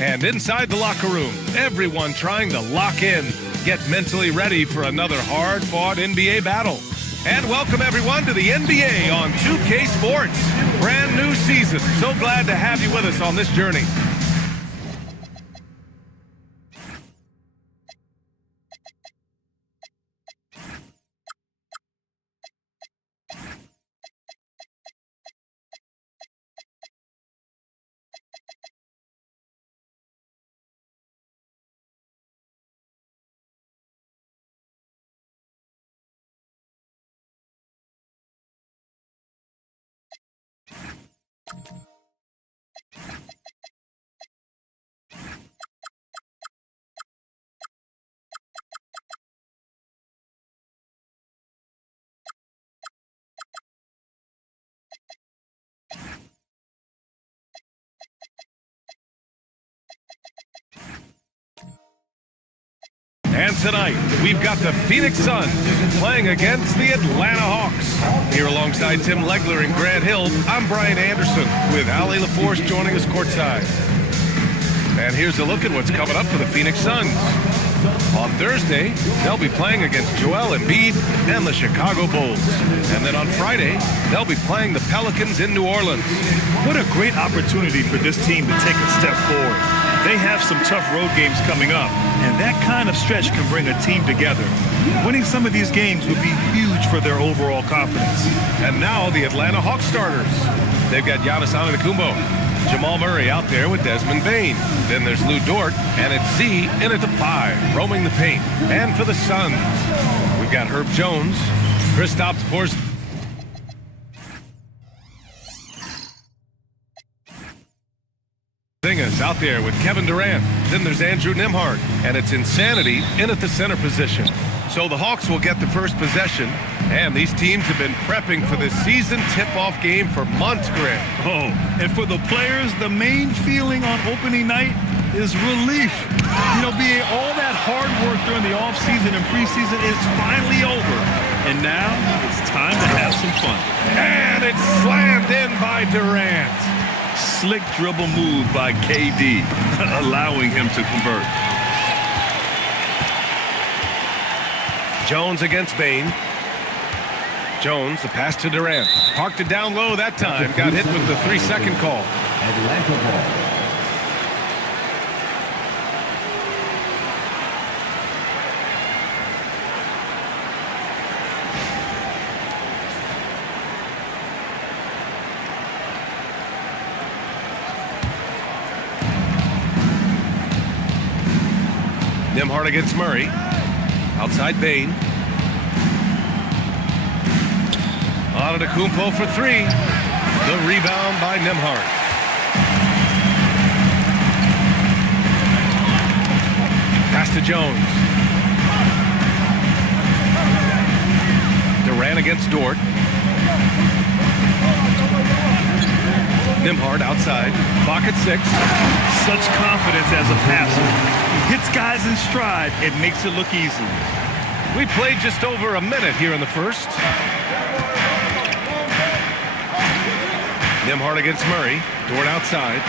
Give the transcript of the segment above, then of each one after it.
And inside the locker room, everyone trying to lock in, get mentally ready for another hard-fought NBA battle. And welcome everyone to the NBA on 2K Sports. Brand new season. So glad to have you with us on this journey. And tonight, we've got the Phoenix Suns playing against the Atlanta Hawks. Here alongside Tim Legler and Grant Hill, I'm Brian Anderson with Ali LaForce joining us courtside. And here's a look at what's coming up for the Phoenix Suns. On Thursday, they'll be playing against Joel Embiid and the Chicago Bulls. And then on Friday, they'll be playing the Pelicans in New Orleans. What a great opportunity for this team to take a step forward. They have some tough road games coming up, and that kind of stretch can bring a team together. Winning some of these games would be huge for their overall confidence. And now the Atlanta Hawks starters. They've got Giannis Antetokounmpo, Jamal Murray out there with Desmond Bane. Then there's Lou Dort, and it's Z in at the 5, roaming the paint. And for the Suns, we've got Herb Jones, Kristaps Porzingis. Out there with Kevin Durant. Then there's Andrew Nembhard, and it's Insanity in at the center position. So the Hawks will get the first possession, and these teams have been prepping for this season tip-off game for months, Grant. Oh, and for the players, the main feeling on opening night is relief. You know, being all that hard work during the offseason and preseason is finally over. And now it's time to have some fun. And it's slammed in by Durant. Slick dribble move by KD, allowing him to convert. Jones against Bane. Jones, the pass to Durant. Parked it down low that time. Got hit with the 3-second call. Atlanta ball. Nembhard against Murray. Outside Bane. Antetokounmpo for 3. The rebound by Nembhard. Pass to Jones. Durant against Dort. Nembhard outside. Clock at 6. Such confidence as a passer. Hits guys in stride. It makes it look easy. We played just over a minute here in the first. Nembhard against Murray. Dort outside.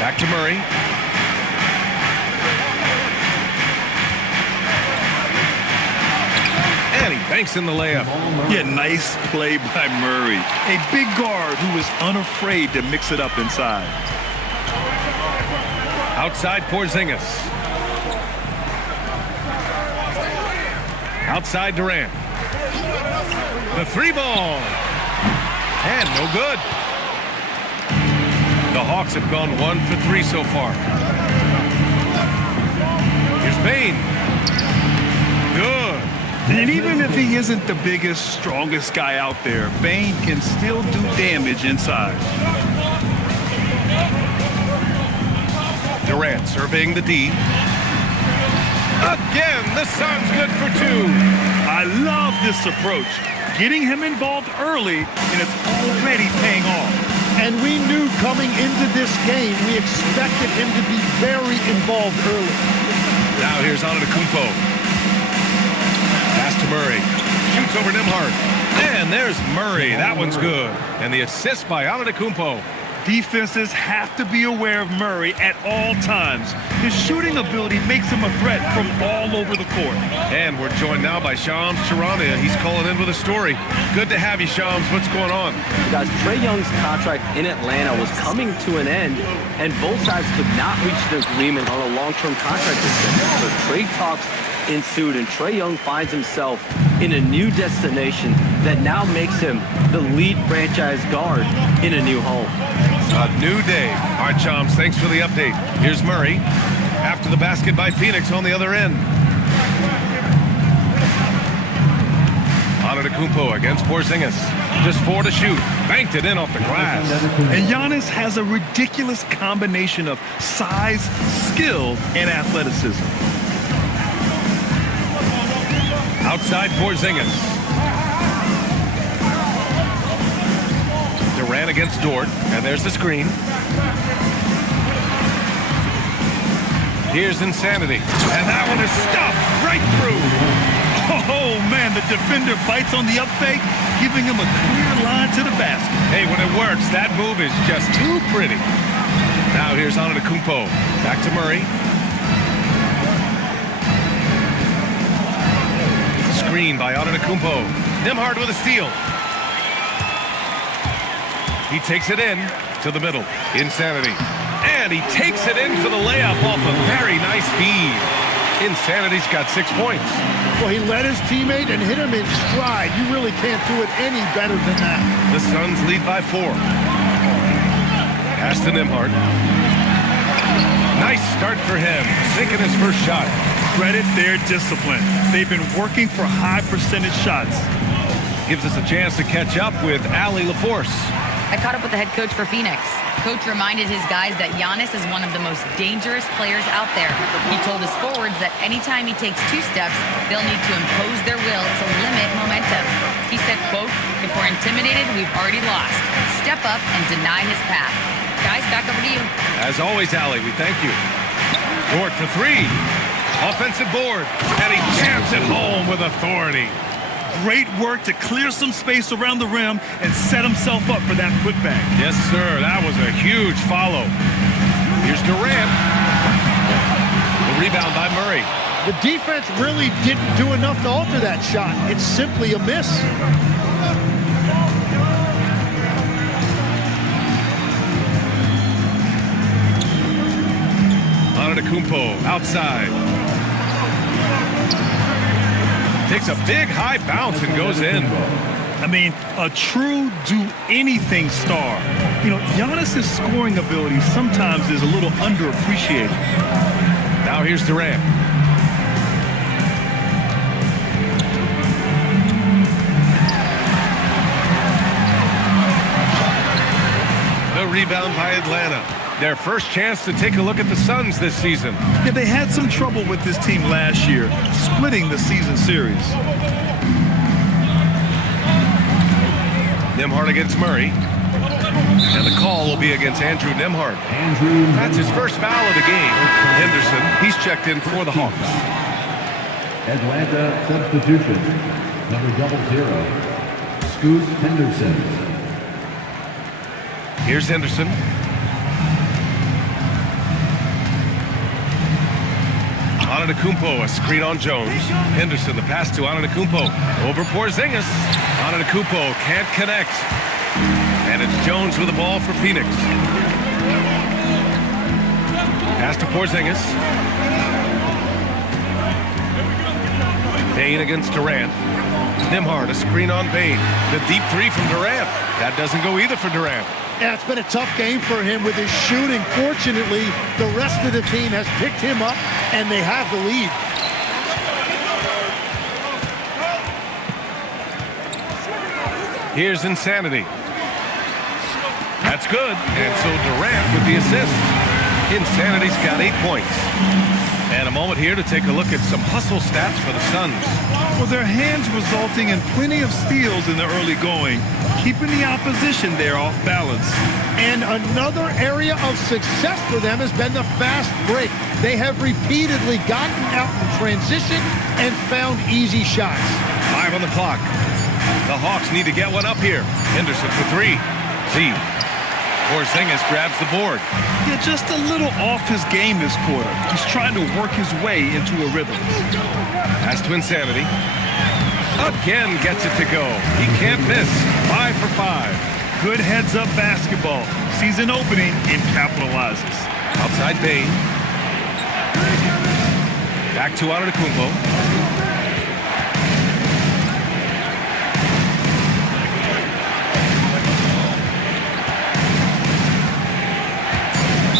Back to Murray. And he banks in the layup. Yeah, nice play by Murray. A big guard who is unafraid to mix it up inside. Outside Porzingis. Outside Durant. The 3-ball. And no good. The Hawks have gone 1 for 3 so far. Here's Bane. Good. And even if he isn't the biggest, strongest guy out there, Bane can still do damage inside. Durant surveying the D. Again, the Suns good for 2. I love this approach. Getting him involved early, and it's already paying off. And we knew coming into this game, we expected him to be very involved early. Now here's Antetokounmpo. Pass to Murray. Shoots over Nembhard. And there's Murray. That one's good. And the assist by Antetokounmpo. Defenses have to be aware of Murray at all times. His shooting ability makes him a threat from all over the court. And we're joined now by Shams Charania. He's calling in with a story. Good to have you, Shams. What's going on? Guys, Trae Young's contract in Atlanta was coming to an end, and both sides could not reach an agreement on a long-term contract extension. So trade talks ensued, and Trae Young finds himself in a new destination that now makes him the lead franchise guard in a new home. A new day. All right, Shams, thanks for the update. Here's Murray. After the basket by Phoenix on the other end. Antetokounmpo against Porzingis. Just 4 to shoot. Banked it in off the glass. And Giannis has a ridiculous combination of size, skill, and athleticism. Outside Porzingis. Durant against Dort, and there's the screen. Here's Insanity, and that one is stuffed right through. Oh, man, the defender bites on the up fake, giving him a clear line to the basket. Hey, when it works, that move is just too pretty. Now here's Antetokounmpo. Back to Murray. Screen by Antetokounmpo. Nembhard with a steal. He takes it in to the middle. Insanity. And he takes it in for the layup off a very nice feed. Insanity's got 6 points. Well, he led his teammate and hit him in stride. You really can't do it any better than that. The Suns lead by 4. Pass to Nembhard. Nice start for him. Sinking his first shot. Credit their discipline. They've been working for high percentage shots. Gives us a chance to catch up with Allie LaForce. I caught up with the head coach for Phoenix. Coach reminded his guys that Giannis is one of the most dangerous players out there. He told his forwards that anytime he takes 2 steps, they'll need to impose their will to limit momentum. He said, quote, "If we're intimidated, we've already lost. Step up and deny his path." Guys, back over to you. As always, Allie, we thank you. Dort for 3. Offensive board. And he jams it home with authority. Great work to clear some space around the rim and set himself up for that putback. Yes, sir. That was a huge follow. Here's Durant. The rebound by Murray. The defense really didn't do enough to alter that shot. It's simply a miss. Antetokounmpo outside. Takes a big high bounce and goes in. I mean, a true do-anything star. You know, Giannis' scoring ability sometimes is a little underappreciated. Now here's Durant. The rebound by Atlanta. Their first chance to take a look at the Suns this season. Yeah, they had some trouble with this team last year, splitting the season series. Nembhard against Murray. And the call will be against Andrew Nembhard. That's his first foul of the game. Henderson, he's checked in for the Hawks. Atlanta substitution. Number 00. Scoot Henderson. Here's Henderson. Antetokounmpo, a screen on Jones. Henderson, the pass to Antetokounmpo. Over Porzingis. Antetokounmpo can't connect. And it's Jones with the ball for Phoenix. Pass to Porzingis. Bane against Durant. Nembhard, a screen on Bane. The deep 3 from Durant. That doesn't go either for Durant. Yeah, it's been a tough game for him with his shooting. Fortunately, the rest of the team has picked him up, and they have the lead. Here's Insanity. That's good. And so Durant with the assist. Insanity's got 8 points. And a moment here to take a look at some hustle stats for the Suns. Well, their hands resulting in plenty of steals in the early going, keeping the opposition there off balance. And another area of success for them has been the fast break. They have repeatedly gotten out in transition and found easy shots. 5 on the clock. The Hawks need to get one up here. Henderson for 3. Z. Porzingis grabs the board. Yeah, just a little off his game this quarter. He's trying to work his way into a rhythm. Pass to Insanity. Again gets it to go. He can't miss. 5 for 5. Good heads-up basketball. Sees an opening and capitalizes. Outside Bane. Back to Antetokounmpo.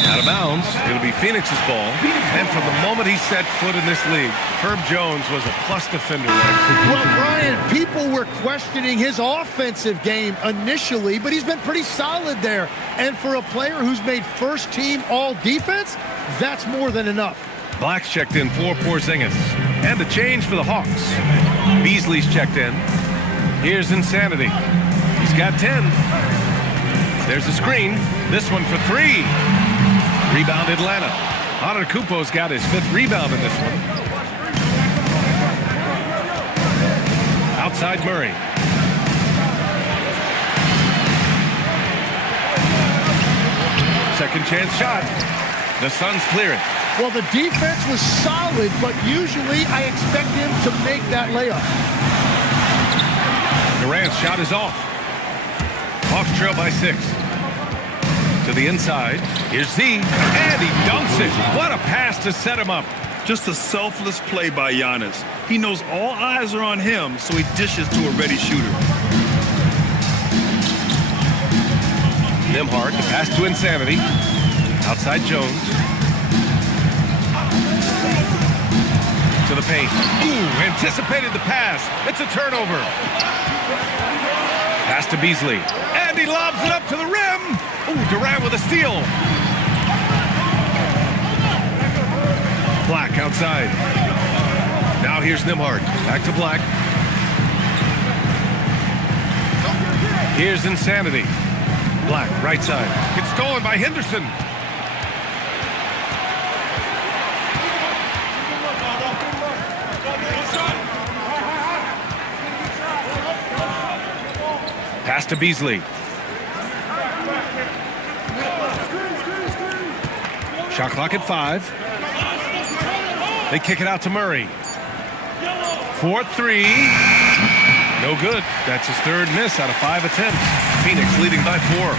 Out of bounds. It'll be Phoenix's ball. And from the moment he set foot in this league, Herb Jones was a plus defender. Well, Brian, people were questioning his offensive game initially, but he's been pretty solid there. And for a player who's made first-team all-defense, that's more than enough. Black's checked in for Porzingis. And the change for the Hawks. Beasley's checked in. Here's Insanity. He's got 10. There's a screen. This one for 3. Rebound Atlanta. Antetokounmpo's got his 5th rebound in this one. Outside Murray. Second chance shot. The Suns clear it. Well, the defense was solid, but usually I expect him to make that layup. Durant's shot is off. Hawks trail by 6. To the inside. Here's Z. And he dunks it. What a pass to set him up. Just a selfless play by Giannis. He knows all eyes are on him, so he dishes to a ready shooter. Nembhard, the pass to Insanity. Outside Jones. To the paint. Ooh, anticipated the pass. It's a turnover. Pass to Beasley. And he lobs it up to the rim. Ooh, Durant with a steal. Black outside. Now here's Nembhard. Back to Black. Here's Insanity. Black, right side. It's stolen by Henderson. Pass to Beasley. Shot clock at 5. They kick it out to Murray. 4-3. No good. That's his 3rd miss out of 5 attempts. Phoenix leading by 4.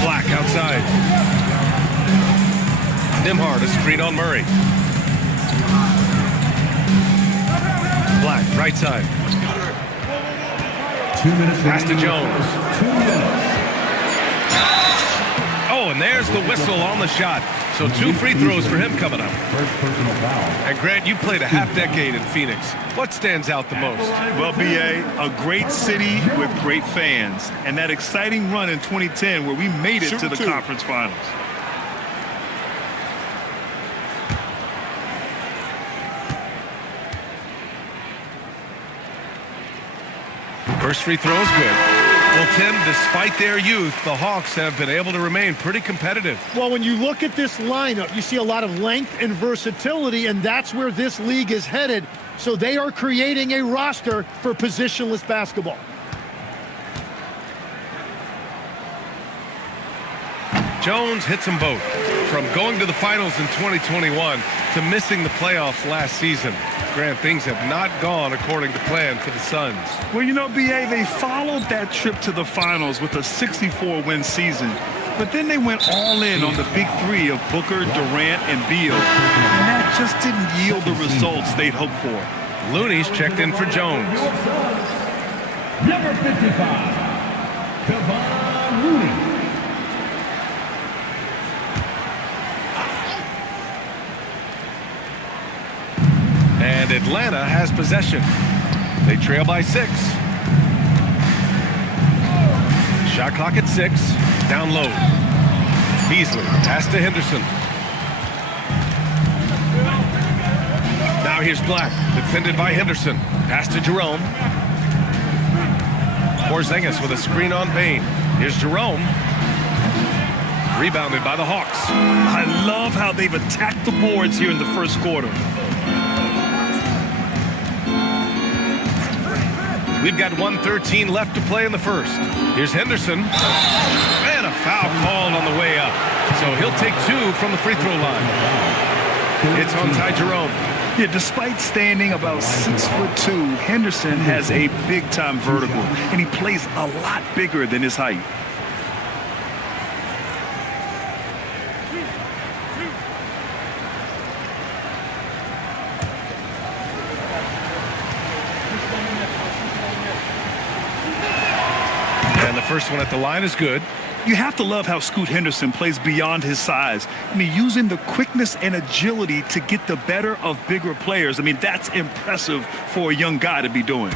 Black outside. Nembhard, a screen on Murray. Black, right side. 2 minutes. Pass to Jones. 2 minutes. Oh, and there's the whistle on the shot. So 2 free throws for him coming up. First personal foul. And Grant, you played a half-decade in Phoenix. What stands out the most? Well, B.A., a great city with great fans. And that exciting run in 2010 where we made it to the conference finals. First free throw is good. Well, Tim, despite their youth, the Hawks have been able to remain pretty competitive. Well, when you look at this lineup, you see a lot of length and versatility, and that's where this league is headed. So they are creating a roster for positionless basketball. Jones hits them both. From going to the finals in 2021 to missing the playoffs last season. Grant, things have not gone according to plan for the Suns. Well, you know, B.A., they followed that trip to the finals with a 64-win season. But then they went all in on the big 3 of Booker, Durant, and Beal. And that just didn't yield the results they'd hoped for. Looney's checked in for Jones. Number 55, Kevon Looney. And Atlanta has possession. They trail by 6. Shot clock at 6. Down low. Beasley. Pass to Henderson. here's Black, defended by Henderson. Pass to Jerome. Porzingis with a screen on Bain. Here's Jerome. Rebounded by the Hawks. I love how they've attacked the boards here in the first quarter. We've got 1:13 left to play in the first. Here's Henderson. And a foul called on the way up. So he'll take 2 from the free throw line. It's on Ty Jerome. Yeah, despite standing about 6'2", Henderson has a big-time vertical, and he plays a lot bigger than his height. And the first one at the line is good. You have to love how Scoot Henderson plays beyond his size. I mean, using the quickness and agility to get the better of bigger players. I mean, that's impressive for a young guy to be doing.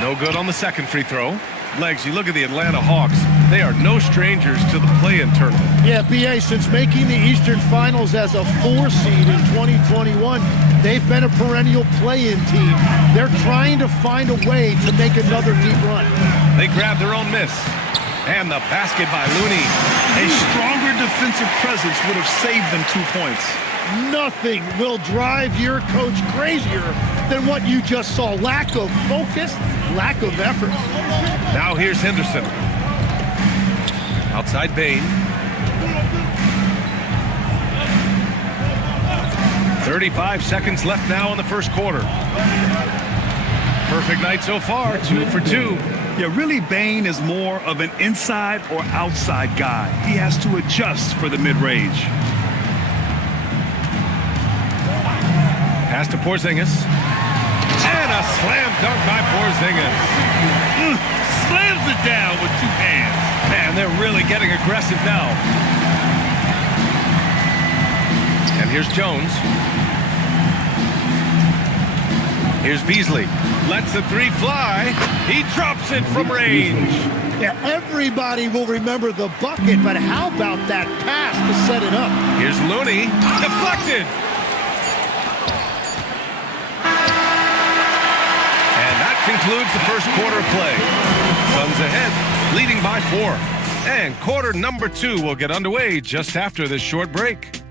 No good on the second free throw. Legs, you look at the Atlanta Hawks. They are no strangers to the play-in tournament. Yeah, BA, since making the Eastern Finals as a 4 seed in 2021, they've been a perennial play-in team. They're trying to find a way to make another deep run. They grab their own miss. And the basket by Looney. A stronger defensive presence would have saved them 2 points. Nothing will drive your coach crazier than what you just saw. Lack of focus, lack of effort. Now here's Henderson. Outside Bain. 35 seconds left now in the first quarter. Perfect night so far, 2 for 2. Yeah, really, Bain is more of an inside or outside guy. He has to adjust for the mid-range. Pass to Porzingis. And a slam dunk by Porzingis. Slams it down with 2 hands. Man, they're really getting aggressive now. And here's Jones. Here's Beasley. Lets the 3 fly. He drops it from range. Yeah, everybody will remember the bucket, but how about that pass to set it up? Here's Looney. Deflected. And that concludes the first quarter of play. Suns ahead, leading by 4. And quarter number 2 will get underway just after this short break.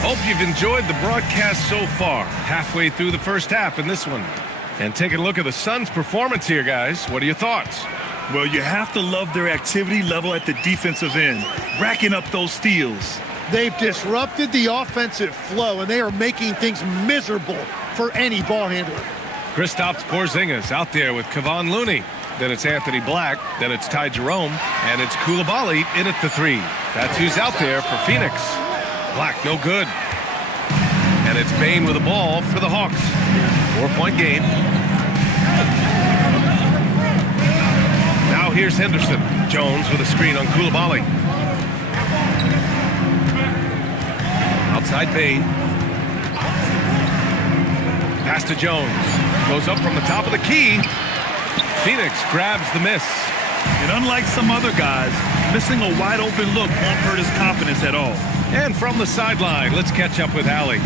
Hope you've enjoyed the broadcast so far. Halfway through the first half in this one. And taking a look at the Suns' performance here, guys. What are your thoughts? Well, you have to love their activity level at the defensive end, racking up those steals. They've disrupted the offensive flow, and they are making things miserable for any ball handler. Kristaps Porzingis out there with Kevon Looney. Then it's Anthony Black. Then it's Ty Jerome. And it's Coulibaly in at the 3. That's who's out there for Phoenix. Black, no good. And it's Bain with the ball for the Hawks. 4-point game. Now here's Henderson. Jones with a screen on Coulibaly. Outside Bain. Pass to Jones. Goes up from the top of the key. Phoenix grabs the miss. And unlike some other guys, missing a wide open look won't hurt his confidence at all. And from the sideline, let's catch up with Allie.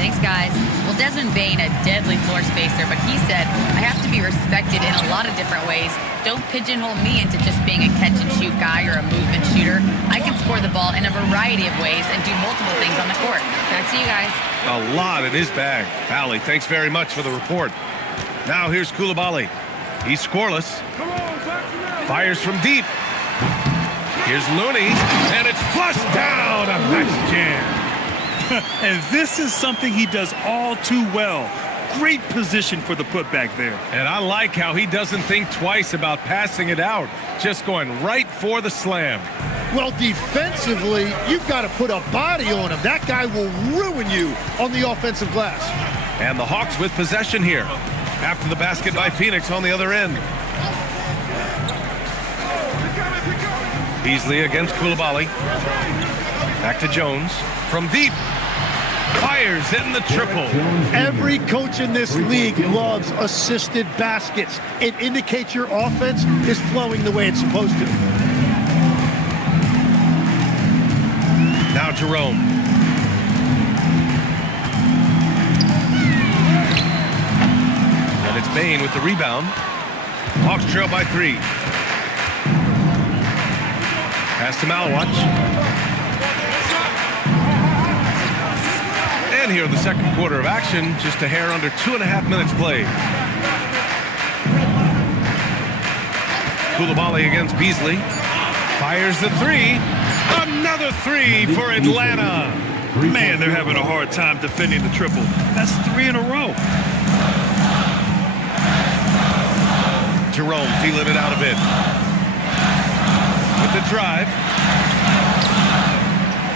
Thanks, guys. Well, Desmond Bain, a deadly floor spacer, but he said, I have to be respected in a lot of different ways. Don't pigeonhole me into just being a catch-and-shoot guy or a movement shooter. I can score the ball in a variety of ways and do multiple things on the court. Back to you guys. A lot in his bag. Allie, thanks very much for the report. Now here's Coulibaly. He's scoreless. Fires from deep. Here's Looney, and it's flushed down. A nice jam. And this is something he does all too well. Great position for the putback there. And I like how he doesn't think twice about passing it out, just going right for the slam. Well, defensively, you've got to put a body on him. That guy will ruin you on the offensive glass. And the Hawks with possession here. After the basket by Phoenix on the other end. Beasley against Coulibaly. Back to Jones. From deep. Fires in the triple. Every coach in this league loves assisted baskets. It indicates your offense is flowing the way it's supposed to. Now Jerome. And it's Bain with the rebound. Hawks trail by 3. Pass to Malwatch. And here in the second quarter of action, just a hair under 2.5 minutes played. Coulibaly against Beasley. Fires the 3. Another 3 for Atlanta. Man, they're having a hard time defending the triple. That's 3 in a row. Jerome feeling it out a bit. With the drive.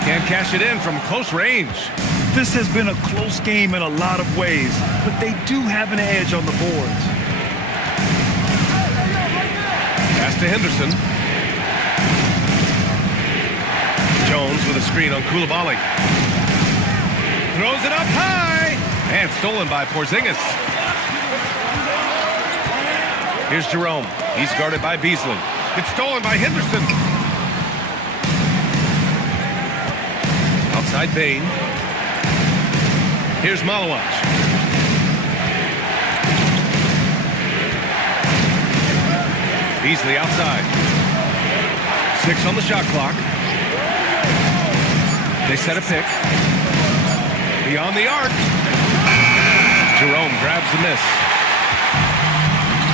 Can't cash it in from close range. This has been a close game in a lot of ways, but they do have an edge on the boards. Pass to Henderson. Jones with a screen on Coulibaly. Throws it up high. And stolen by Porzingis. Here's Jerome. He's guarded by Beasley. It's stolen by Henderson. Outside Bain. Here's Malawach. Beasley outside. 6 on the shot clock. They set a pick. Beyond the arc. Jerome grabs the miss.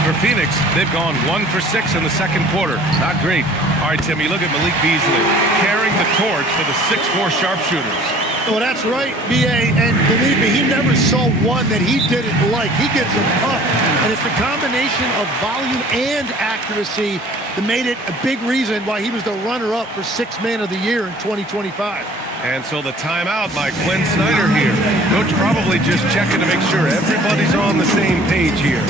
For Phoenix, they've gone 1 for 6 in the second quarter. Not great. All right, Tim, you look at Malik Beasley carrying the torch for the 6'4 sharpshooters. Well, that's right, B.A., and believe me, he never saw one that he didn't like. He gets them up, and it's the combination of volume and accuracy that made it a big reason why he was the runner-up for 6th Man of the Year in 2025. And so the timeout by Quinn Snyder here. Coach probably just checking to make sure everybody's on the same page here.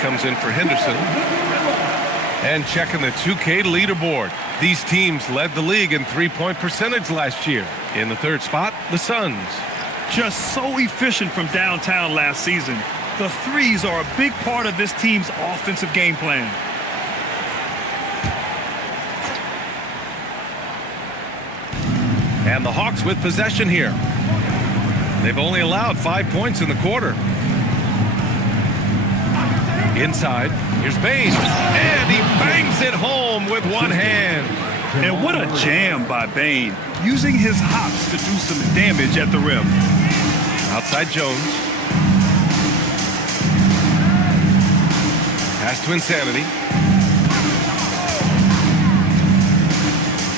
Comes in for Henderson. And checking the 2K leaderboard. These teams led the league in three-point percentage last year. In the third spot, the Suns. Just so efficient from downtown last season. The threes are a big part of this team's offensive game plan. And the Hawks with possession here. They've only allowed 5 points in the quarter. Inside, here's Bain, and he bangs it home with one hand. And what a jam by Bain, using his hops to do some damage at the rim. Outside Jones. Pass to Insanity.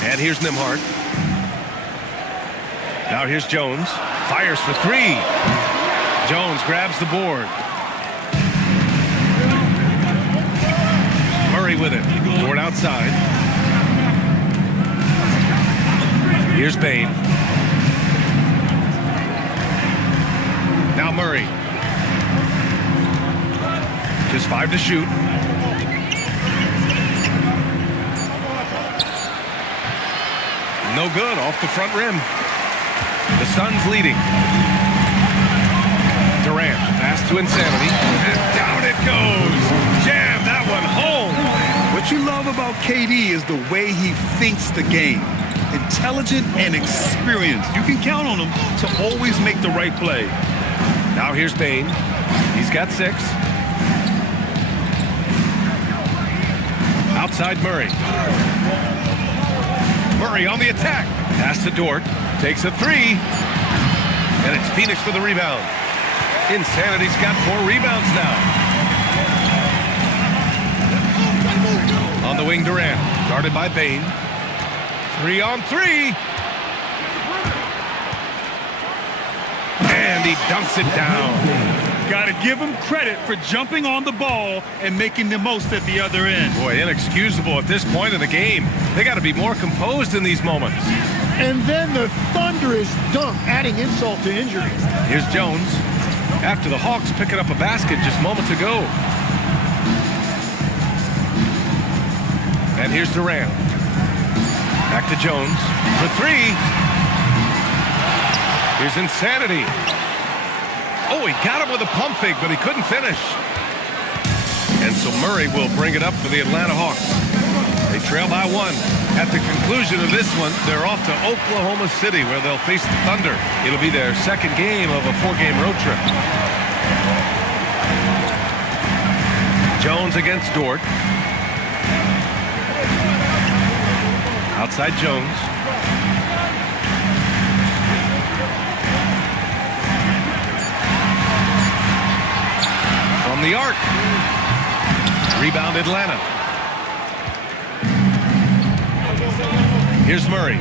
And here's Nembhard. Now here's Jones. Fires for 3. Jones grabs the board. with it. Dort outside. Here's Bain. Now Murray. Just 5 to shoot. No good, off the front rim. The Suns leading. Durant, pass to Insanity, and down it goes. Jam that one home. What you love about KD is the way he thinks the game. Intelligent and experienced. You can count on him to always make the right play. Now here's Bain. He's got 6. Outside Murray. Murray on the attack. Pass to Dort. Takes a 3. And it's Phoenix for the rebound. Insanity's got 4 rebounds now. On the wing, Durant. Guarded by Bain. 3-on-3. And he dunks it down. Got to give him credit for jumping on the ball and making the most at the other end. Boy, inexcusable at this point in the game. They got to be more composed in these moments. And then the thunderous dunk, adding insult to injury. Here's Jones. After the Hawks picking up a basket just moments ago. And here's Durant. Back to Jones for 3. Here's Insanity. Oh, he got him with a pump fake, but he couldn't finish. And so Murray will bring it up for the Atlanta Hawks. They trail by 1. At the conclusion of this one, they're off to Oklahoma City, where they'll face the Thunder. It'll be their second game of a 4-game road trip. Jones against Dort. Outside Jones. From the arc. Rebound Atlanta. Here's Murray.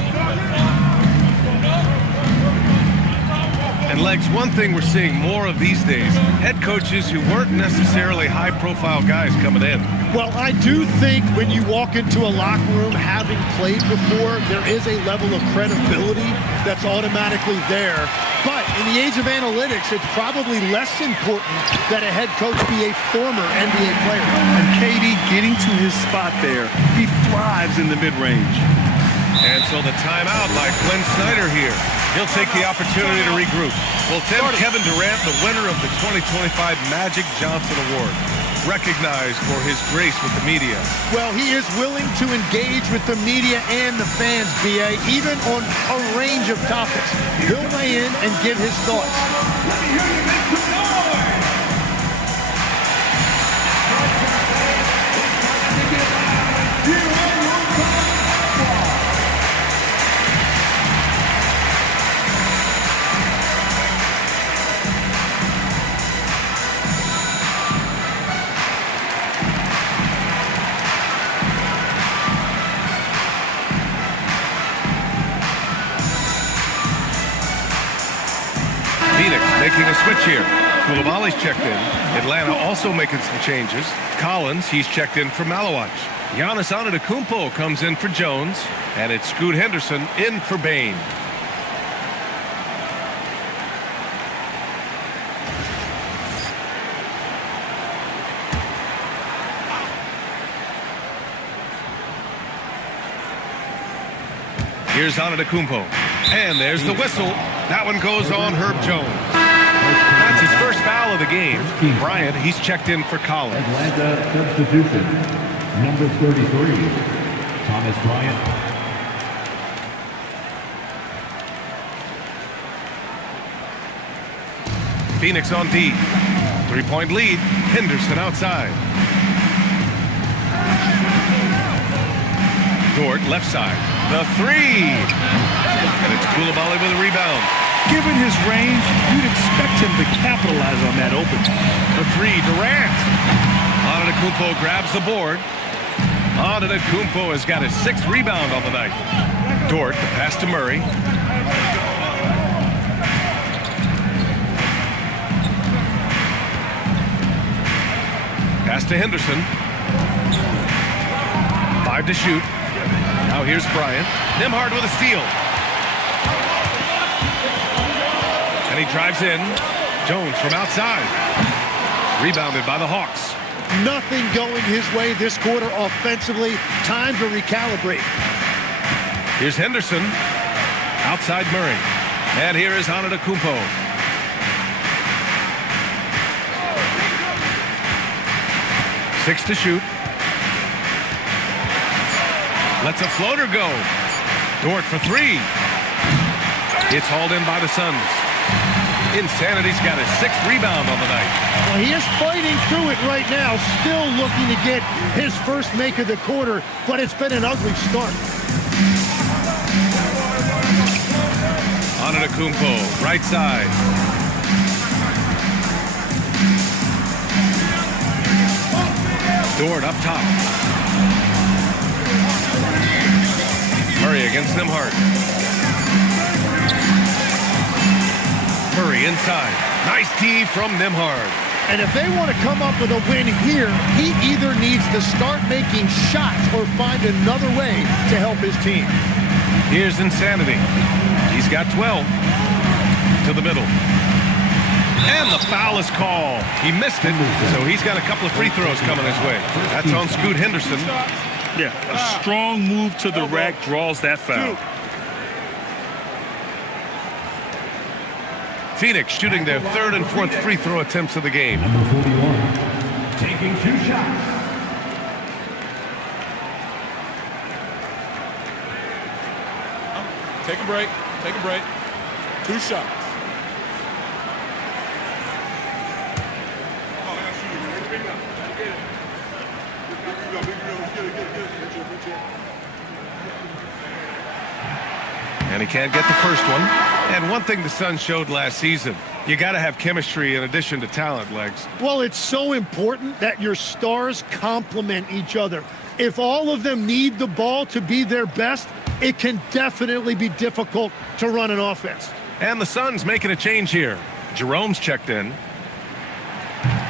And Legs, one thing we're seeing more of these days, head coaches who weren't necessarily high-profile guys coming in. Well, I do think when you walk into a locker room having played before, there is a level of credibility that's automatically there. But in the age of analytics, it's probably less important that a head coach be a former NBA player. And KD getting to his spot there, he thrives in the mid-range. And so the timeout by Glenn Snyder here. He'll take the opportunity to regroup. Well, Tim, Kevin Durant, the winner of the 2025 Magic Johnson Award, recognized for his grace with the media. Well, he is willing to engage with the media and the fans, B.A., even on a range of topics. He'll weigh in and give his thoughts. Let me hear you make some noise. Phoenix making a switch here. Koulibaly's checked in. Atlanta also making some changes. Collins, he's checked in for Malawach. Giannis Antetokounmpo comes in for Jones. And it's Scoot Henderson in for Bain. Here's Antetokounmpo. And there's the whistle. That one goes on Herb Jones. That's his first foul of the game. Bryant, he's checked in for Collins. Atlanta substitution. Number 33, Thomas Bryant. Phoenix on D. 3-point lead. Henderson outside. Dort left side. The 3. And it's Koulibaly with a rebound. Given his range, you'd expect him to capitalize on that open. For 3, Durant. Antetokounmpo grabs the board. Antetokounmpo has got his 6th rebound on the night. Dort, the pass to Murray. Pass to Henderson. Tried to shoot. Now here's Bryant. Nembhard with a steal. And he drives in. Jones from outside. Rebounded by the Hawks. Nothing going his way this quarter offensively. Time to recalibrate. Here's Henderson. Outside Murray. And here is Antetokounmpo. Six to shoot. Lets a floater go. Dort for three. It's hauled in by the Suns. Insanity's got his sixth rebound on the night. Well, he is fighting through it right now, still looking to get his first make of the quarter, but it's been an ugly start. Antetokounmpo, right side. Dort up top. Murray against Nembhard. Murray inside. Nice D from Nembhard. And if they want to come up with a win here, he either needs to start making shots or find another way to help his team. Here's Insanity. He's got 12. To the middle. And the foul is called. He missed it, so he's got a couple of free throws coming his way. That's on Scoot Henderson. Yeah, a strong move to the rack draws that foul. Phoenix shooting their third and fourth free throw attempts of the game. Number 41, taking 2 shots. Take a break. Take a break. 2 shots. And he can't get the first one. And one thing the Suns showed last season, you got to have chemistry in addition to talent, Legs. Well, it's so important that your stars complement each other. If all of them need the ball to be their best, it can definitely be difficult to run an offense. And the Suns making a change here. Jerome's checked in.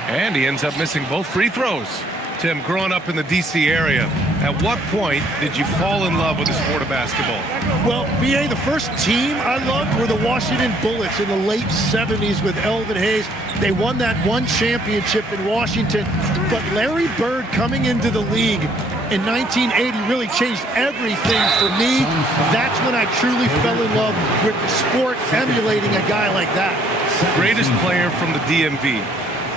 And he ends up missing both free throws. Tim, growing up in the D.C. area, at what point did you fall in love with the sport of basketball? Well, B.A., the first team I loved were the Washington Bullets in the late 70s with Elvin Hayes. They won that one championship in Washington. But Larry Bird coming into the league in 1980 really changed everything for me. That's when I truly fell in love with the sport, emulating a guy like that. Greatest player from the DMV.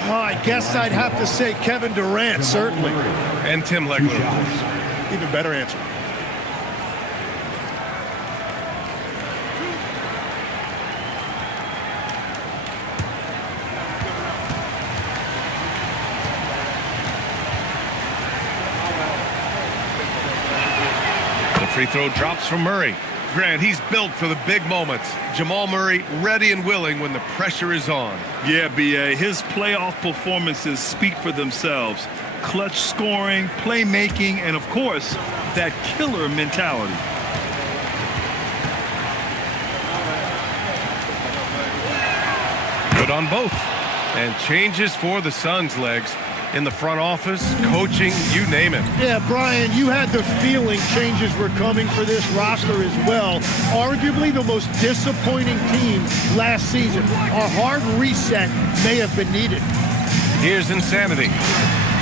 Oh, I guess I'd have to say Kevin Durant, certainly. And Tim Legler, of course. Even better answer. The free throw drops from Murray. Grant, he's built for the big moments. Jamal Murray ready and willing when the pressure is on. Yeah, B.A., his playoff performances speak for themselves. Clutch scoring, playmaking, and, of course, that killer mentality. Good on both. And changes for the Suns, Legs. In the front office, coaching, you name it. Yeah, Brian, you had the feeling changes were coming for this roster as well. Arguably the most disappointing team last season. A hard reset may have been needed. Here's Insanity.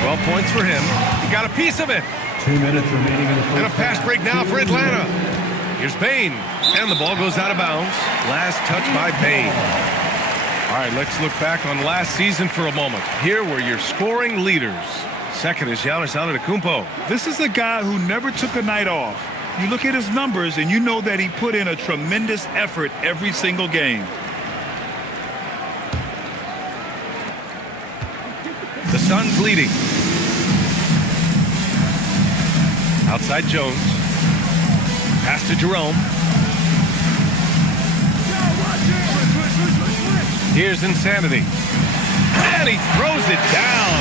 12 points for him. He got a piece of it. 2 minutes remaining in the first. And a fast break now for Atlanta. Here's Bain. And the ball goes out of bounds. Last touch by Bain. All right, let's look back on last season for a moment. Here were your scoring leaders. Second is Giannis Antetokounmpo. This is a guy who never took a night off. You look at his numbers and you know that he put in a tremendous effort every single game. The Suns leading. Outside Jones. Pass to Jerome. Here's Insanity. And he throws it down.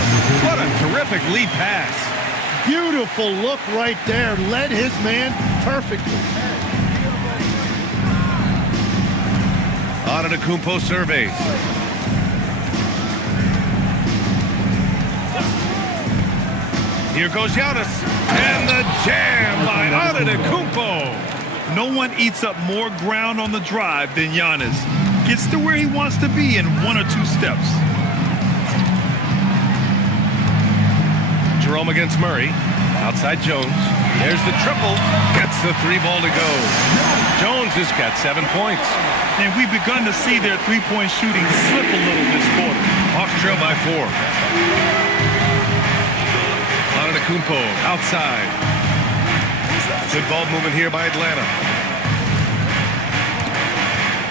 What a terrific lead pass. Beautiful look right there. Led his man perfectly. Antetokounmpo surveys. Here goes Giannis. And the jam by Antetokounmpo. No one eats up more ground on the drive than Giannis. Gets to where he wants to be in 1 or 2 steps. Jerome against Murray. Outside Jones. There's the triple. Gets the 3-ball to go. Jones has got 7 points. And we've begun to see their three-point shooting slip a little this quarter. Hawks trail by 4. Antetokounmpo outside. Good ball movement here by Atlanta.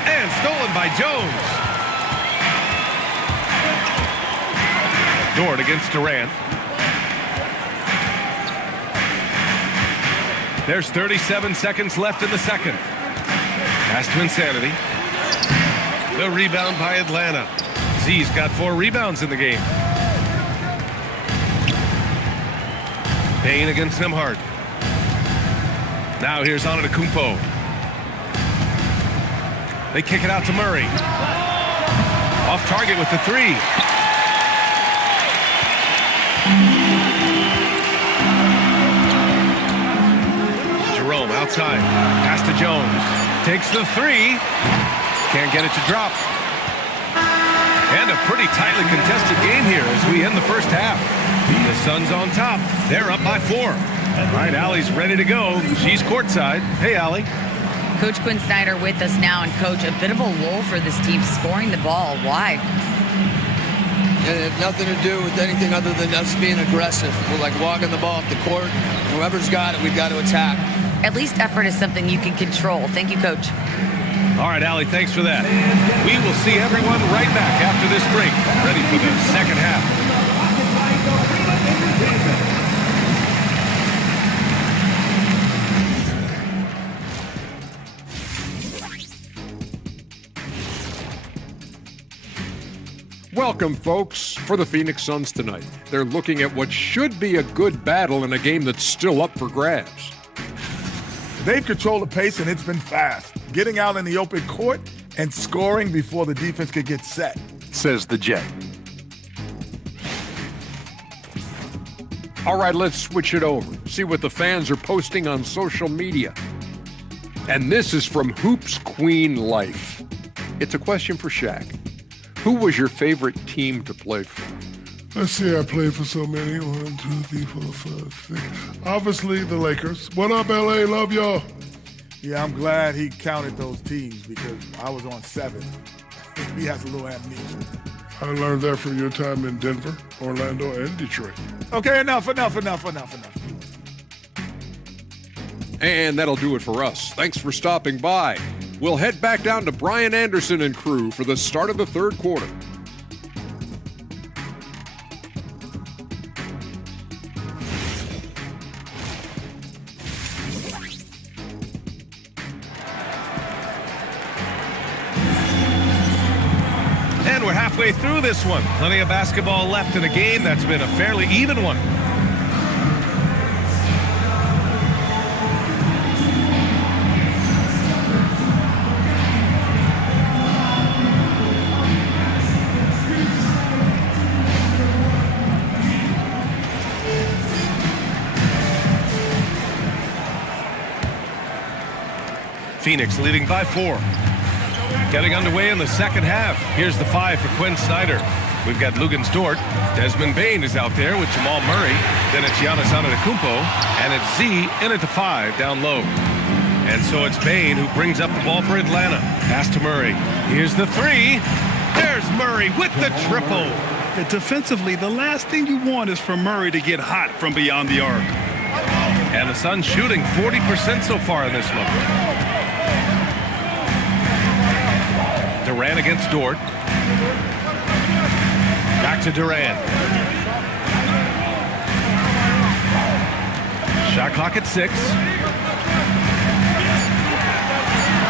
And stolen by Jones. Dort against Durant. There's 37 seconds left in the second. Pass to Insanity. The rebound by Atlanta. Z's got 4 rebounds in the game. Payne against Nembhard. Now here's Antetokounmpo. They kick it out to Murray. Off target with the 3. Jerome outside. Pass to Jones. Takes the 3. Can't get it to drop. And a pretty tightly contested game here as we end the first half. The Suns on top. They're up by 4. All right, Allie's ready to go. She's courtside. Hey, Allie. Coach Quinn Snyder with us now. And, Coach, a bit of a lull for this team scoring the ball. Why? And it had nothing to do with anything other than us being aggressive. We're like walking the ball up the court. Whoever's got it, we've got to attack. At least effort is something you can control. Thank you, Coach. All right, Allie, thanks for that. We will see everyone right back after this break, ready for the second half. Welcome, folks, for the Phoenix Suns tonight. They're looking at what should be a good battle in a game that's still up for grabs. They've controlled the pace, and it's been fast. Getting out in the open court and scoring before the defense could get set, says the Jet. All right, let's switch it over. See what the fans are posting on social media. And this is from Hoops Queen Life. It's a question for Shaq. Who was your favorite team to play for? Let's see, I played for so many. 1, 2, 3, 4, 5, 6. Obviously, the Lakers. What up, LA? Love y'all. Yeah, I'm glad he counted those teams because I was on 7. He has a little amnesia. I learned that from your time in Denver, Orlando, and Detroit. Okay, enough. And that'll do it for us. Thanks for stopping by. We'll head back down to Brian Anderson and crew for the start of the third quarter. And we're halfway through this one. Plenty of basketball left in a game that's been a fairly even one. Phoenix leading by 4. Getting underway in the second half. Here's the 5 for Quinn Snyder. We've got Luguentz Dort. Desmond Bane is out there with Jamal Murray. Then it's Giannis Antetokounmpo. And it's Z in at the 5 down low. And so it's Bane who brings up the ball for Atlanta. Pass to Murray. Here's the 3. There's Murray with the triple. And defensively, the last thing you want is for Murray to get hot from beyond the arc. And the Suns shooting 40% so far in this one. Durant against Dort. Back to Durant. Shot clock at 6.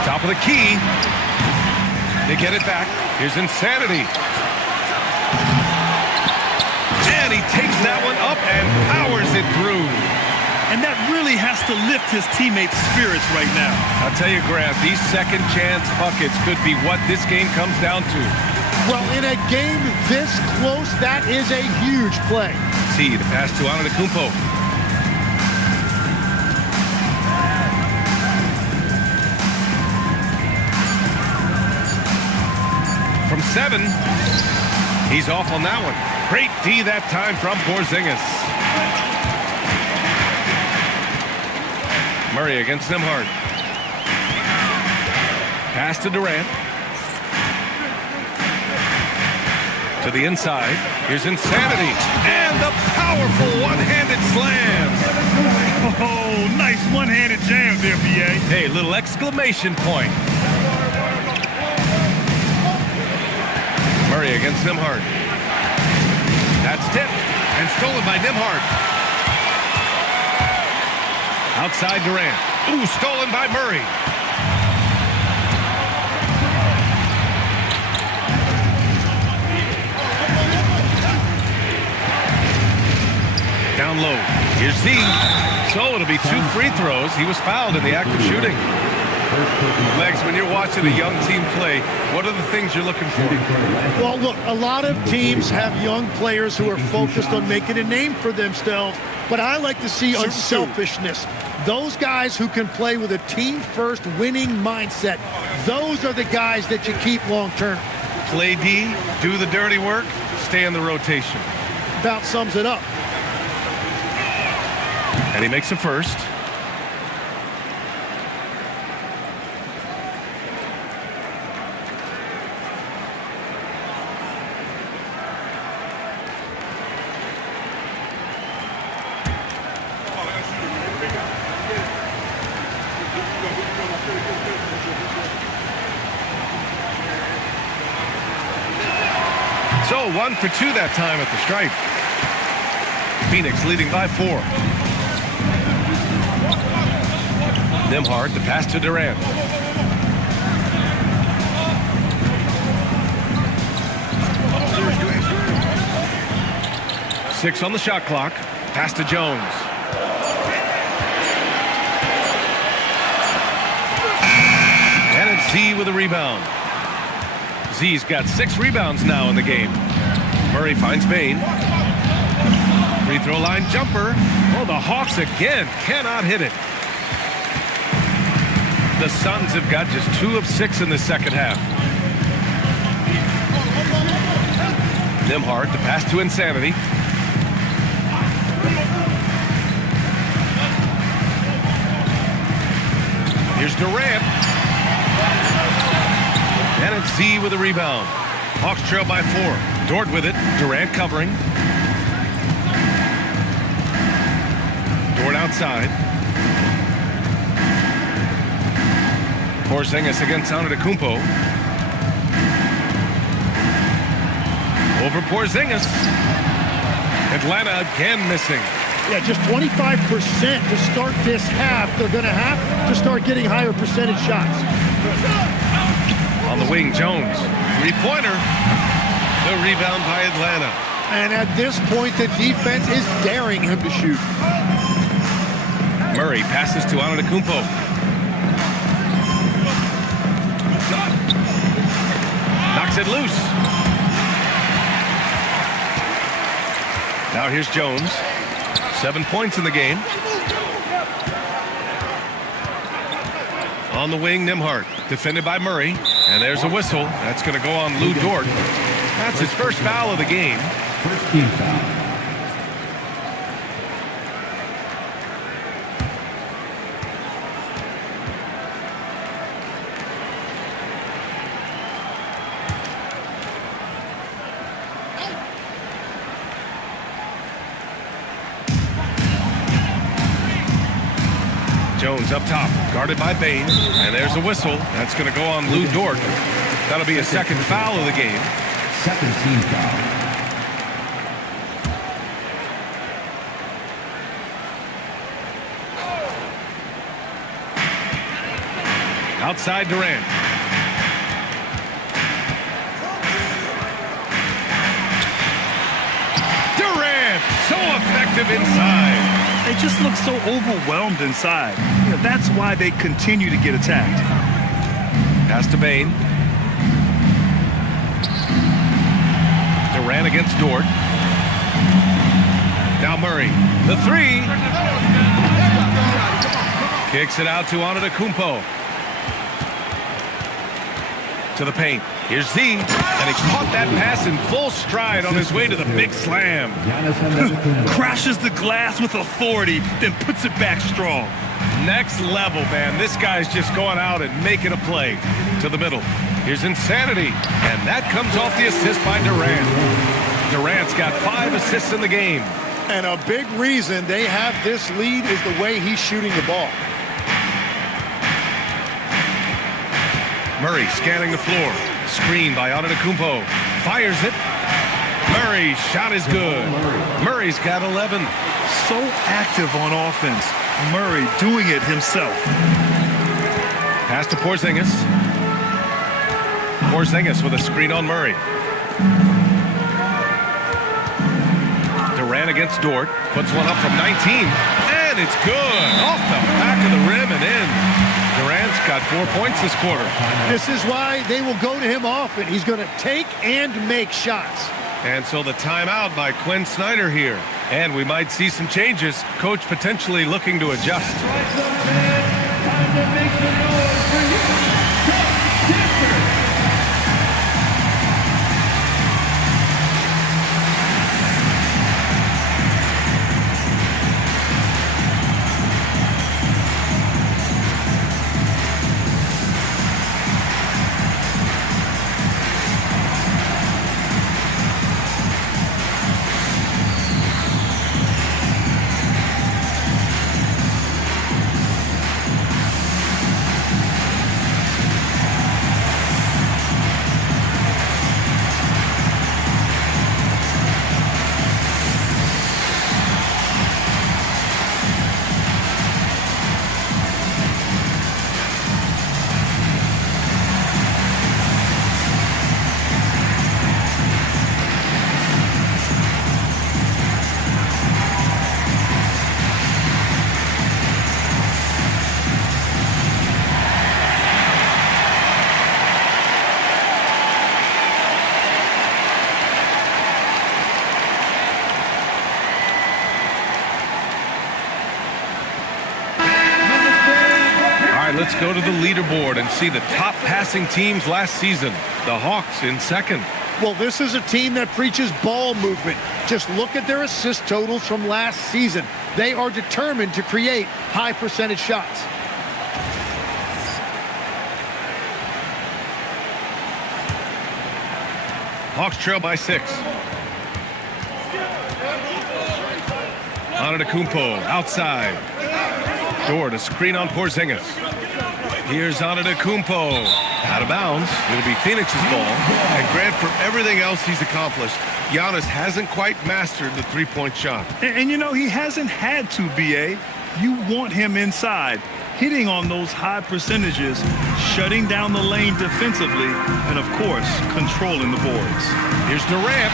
Top of the key. They get it back. Here's Insanity. And he takes that one up and powers it through. And that really has to lift his teammates' spirits right now. I'll tell you, Grant, these second chance buckets could be what this game comes down to. Well, in a game this close, that is a huge play. Z, the pass to Antetokounmpo. From 7, he's off on that one. Great D that time from Porzingis. Murray against Nembhard. Pass to Durant. To the inside. Here's Insanity. And the powerful one-handed slam. Oh, nice one-handed jam there, B.A. Hey, little exclamation point. Murray against Nembhard. That's tipped and stolen by Nembhard. Outside Durant. Ooh, stolen by Murray. Down low. Here's Z. So it'll be 2 free throws. He was fouled in the act of shooting. Legs, when you're watching a young team play, what are the things you're looking for? Well, look, a lot of teams have young players who are focused on making a name for themselves, but I like to see unselfishness. Those guys who can play with a team-first winning mindset, those are the guys that you keep long-term. Play D, do the dirty work, stay in the rotation. About sums it up. And he makes a first. So 1 for 2 that time at the stripe. Phoenix leading by 4. Nembhard, the pass to Durant. Six on the shot clock. Pass to Jones. And it's Z with a rebound. Z's got 6 rebounds now in the game. Murray finds Bane. Free throw line jumper. Oh, the Hawks again cannot hit it. The Suns have got just 2 of 6 in the second half. Nembhard, the pass to Insanity. Here's Durant. And it's Z with a rebound. Hawks trail by 4. Dort with it. Durant covering. Dort outside. Porzingis against Antetokounmpo. Over Porzingis. Atlanta again missing. Yeah, just 25% to start this half. They're going to have to start getting higher percentage shots. On the wing, Jones. Three-pointer. The rebound by Atlanta. And at this point, the defense is daring him to shoot. Murray passes to Antetokounmpo. Knocks it loose. Now here's Jones. 7 points in the game. On the wing, Nembhard. Defended by Murray. And there's a whistle. That's going to go on Lou Dort. That's his first foul of the game. First team foul. Jones up top, guarded by Bane, and there's a whistle. That's going to go on Lou Dort. That'll be a second foul of the game. Second team foul. Outside Durant. Durant, so effective inside. They just look so overwhelmed inside. You know, that's why they continue to get attacked. Pass to Bane. Durant against Dort. Now Murray. The three. Kicks it out to Antetokounmpo. To the paint. Here's Z. And he caught that pass in full stride on his way to the big slam. Crashes the glass with authority, then puts it back strong. Next level, man. This guy's just going out and making a play. To the middle. Here's Insanity. And that comes off the assist by Durant. Durant's got 5 assists in the game. And a big reason they have this lead is the way he's shooting the ball. Murray scanning the floor. Screen by Antetokounmpo. Fires it. Murray's shot is good. Murray's got 11. So active on offense. Murray doing it himself. Pass to Porzingis. Porzingis with a screen on Murray. Durant against Dort. Puts one up from 19. And it's good. Off the back of the rim and in. Durant's got 4 points this quarter. This is why they will go to him often. He's going to take and make shots. And so the timeout by Quinn Snyder here. And we might see some changes. Coach potentially looking to adjust. Time to make some noise for you. Let's go to the leaderboard and see the top passing teams last season. The Hawks in second. Well, this is a team that preaches ball movement. Just look at their assist totals from last season. They are determined to create high percentage shots. Hawks trail by 6. Antetokounmpo outside. Dort, a screen on Porzingis. Here's Antetokounmpo. Out of bounds. It'll be Phoenix's ball. And Grant, for everything else he's accomplished, Giannis hasn't quite mastered the three-point shot. And you know, he hasn't had to, B.A. You want him inside, hitting on those high percentages, shutting down the lane defensively, and, of course, controlling the boards. Here's Durant.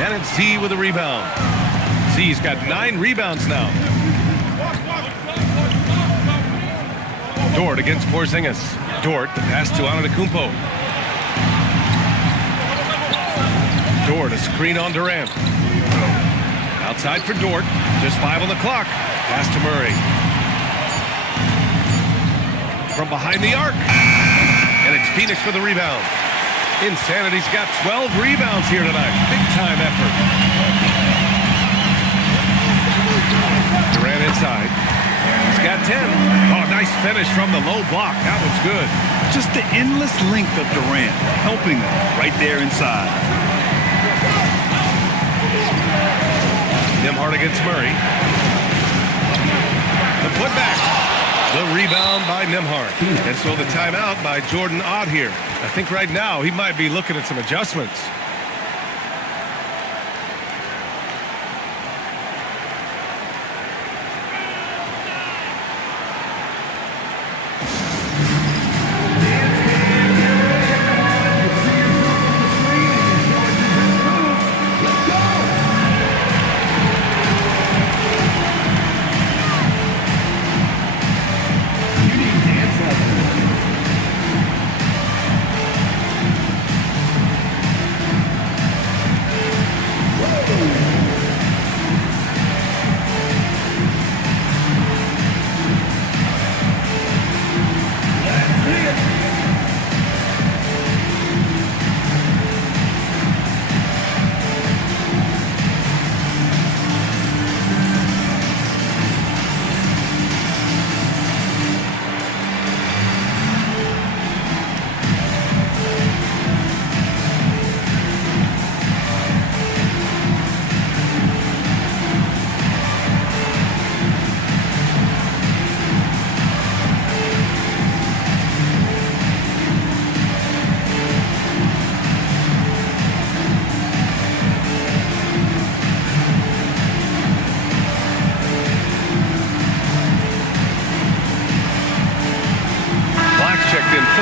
And it's Z with a rebound. Z's got 9 rebounds now. Dort against Porzingis. Dort, the pass to Antetokounmpo. Dort, a screen on Durant. Outside for Dort. Just 5 on the clock. Pass to Murray. From behind the arc. And it's Phoenix for the rebound. Insanity's got 12 rebounds here tonight. Big time effort. Durant inside. He's got 10. Oh, nice finish from the low block. That one's good. Just the endless length of Durant, helping them right there inside. Nembhard against Murray. The putback. The rebound by Nembhard. And so the timeout by Jordan Ott here. I think right now he might be looking at some adjustments.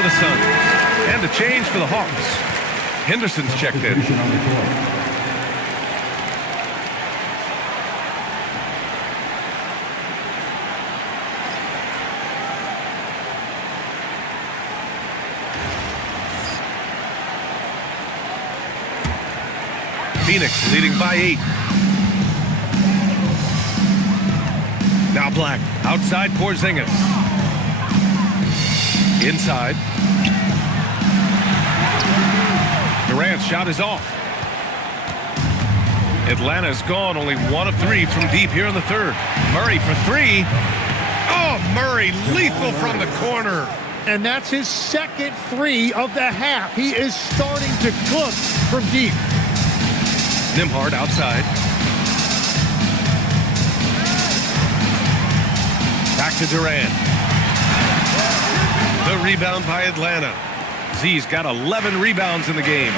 for the Suns. And a change for the Hawks. Henderson's checked in. Phoenix leading by 8. Now Black. Outside Porzingis. Inside. Durant's shot is off. Atlanta's gone only 1 of 3 from deep here in the third. Murray for 3. Oh, Murray lethal from the corner. And that's his second 3 of the half. He is starting to cook from deep. Nembhard outside. Back to Durant. The rebound by Atlanta. Z's got 11 rebounds in the game.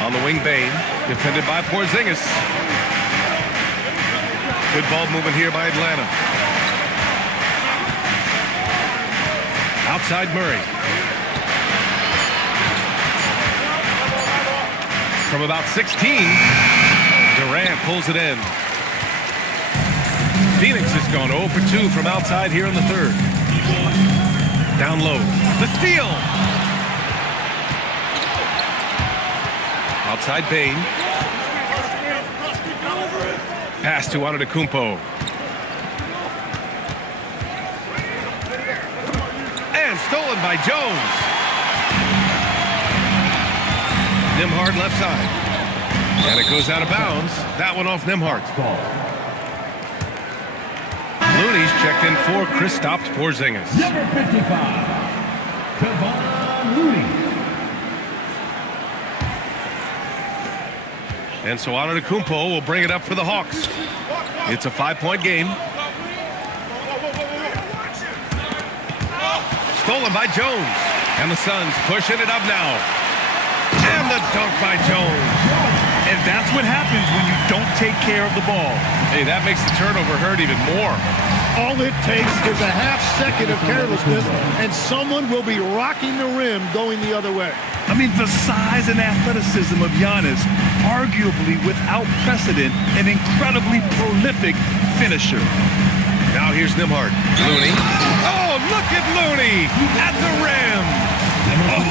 On the wing, Bane. Defended by Porzingis. Good ball movement here by Atlanta. Outside Murray. From about 16, Durant pulls it in. Phoenix has gone 0 for 2 from outside here in the third. Down low. The steal. Outside Bane. Pass to Antetokounmpo. And stolen by Jones. Nembhard left side. And it goes out of bounds. That one off Nembhard. Looney's checked in for Kristaps Porzingis. Number 55, Kevon Looney. And so Antetokounmpo will bring it up for the Hawks. It's a 5-point game. Stolen by Jones. And the Suns pushing it up now. And the dunk by Jones. And that's what happens when you don't take care of the ball. Hey, that makes the turnover hurt even more. All it takes is a half second of carelessness, and someone will be rocking the rim going the other way. I mean, the size and athleticism of Giannis, arguably without precedent, an incredibly prolific finisher. Now here's Nembhard. Looney. Oh, look at Looney at the rim. Oh,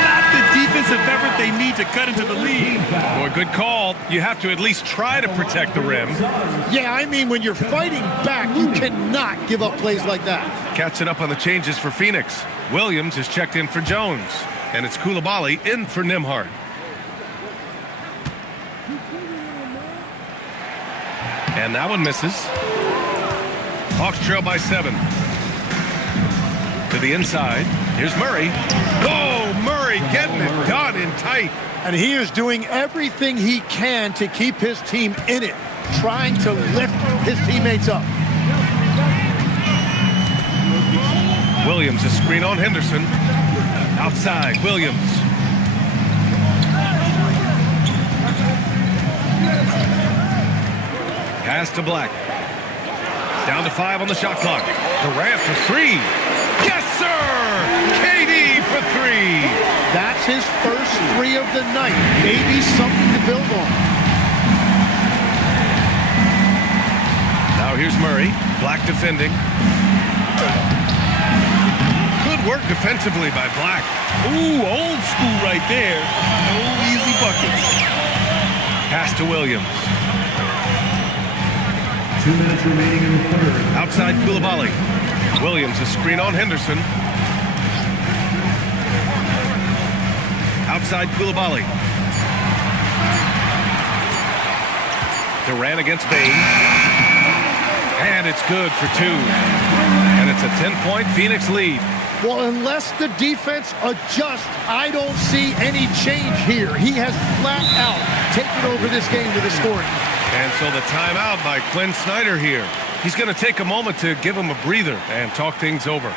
not the defensive effort they need to cut into the lead. Boy, good call. You have to at least try to protect the rim. Yeah, I mean, when you're fighting back, you cannot give up plays like that. Catching up on the changes for Phoenix. Williams is checked in for Jones. And it's Coulibaly in for Nembhard. And that one misses. Hawks trail by 7. To the inside. Here's Murray. Oh, Murray getting it done in tight. And he is doing everything he can to keep his team in it, trying to lift his teammates up. Williams, a screen on Henderson. Outside, Williams. Pass to Black. Down to 5 on the shot clock. Durant for 3. Yes, sir! KD for 3. That's his first 3 of the night. Maybe something to build on. Now here's Murray. Black defending. Good work defensively by Black. Ooh, old school right there. No easy buckets. Pass to Williams. 2 minutes remaining in the third. Outside Coulibaly. Williams, a screen on Henderson. Outside Coulibaly. Durant against Bane. And it's good for 2. And it's a 10-point Phoenix lead. Well, unless the defense adjusts, I don't see any change here. He has flat out taken over this game with his scoring. And so the timeout by Quinn Snyder here. He's going to take a moment to give him a breather and talk things over.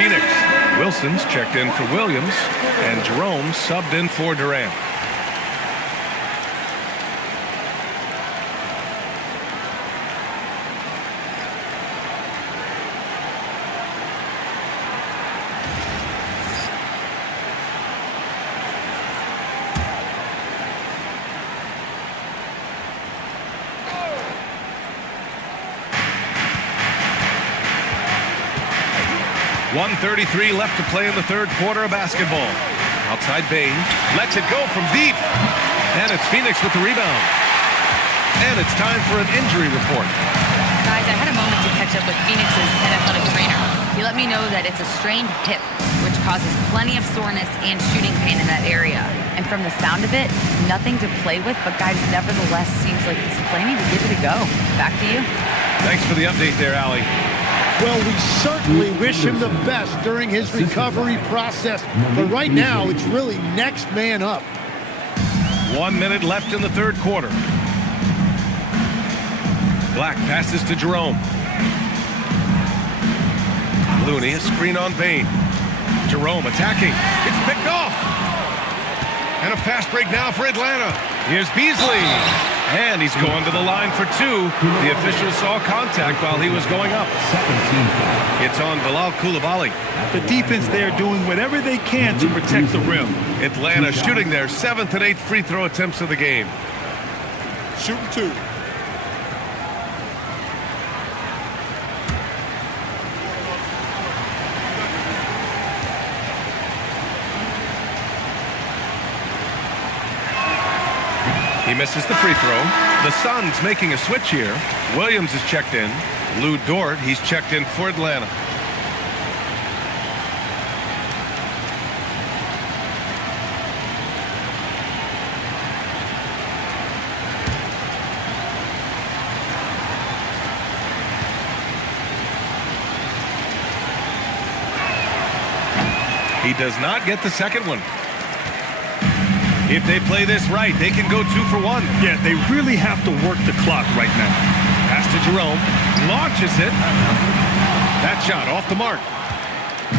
Phoenix. Wilson's checked in for Williams, and Jerome subbed in for Durant. .133 left to play in the third quarter of basketball. Outside Bain lets it go from deep. And it's Phoenix with the rebound. And it's time for an injury report. Guys, I had a moment to catch up with Phoenix's head athletic trainer. He let me know that it's a strained hip, which causes plenty of soreness and shooting pain in that area. And from the sound of it, nothing to play with, but guys, nevertheless, seems like he's planning to give it a go. Back to you. Thanks for the update there, Allie. Well, we certainly wish him the best during his recovery process. But right now, it's really next man up. 1 minute left in the third quarter. Black passes to Jerome. Looney, a screen on Bain. Jerome attacking. It's picked off. And a fast break now for Atlanta. Here's Beasley. And he's going to the line for two. The official saw contact while he was going up. It's on Bilal Coulibaly. The defense there doing whatever they can to protect the rim. Atlanta shooting their 7th and 8th free throw attempts of the game. Shooting 2. He misses the free throw. The Suns making a switch here. Williams is checked in. Lou Dort, he's checked in for Atlanta. He does not get the second one. If they play this right, they can go 2 for 1. Yeah, they really have to work the clock right now. Pass to Jerome. Launches it. That shot off the mark.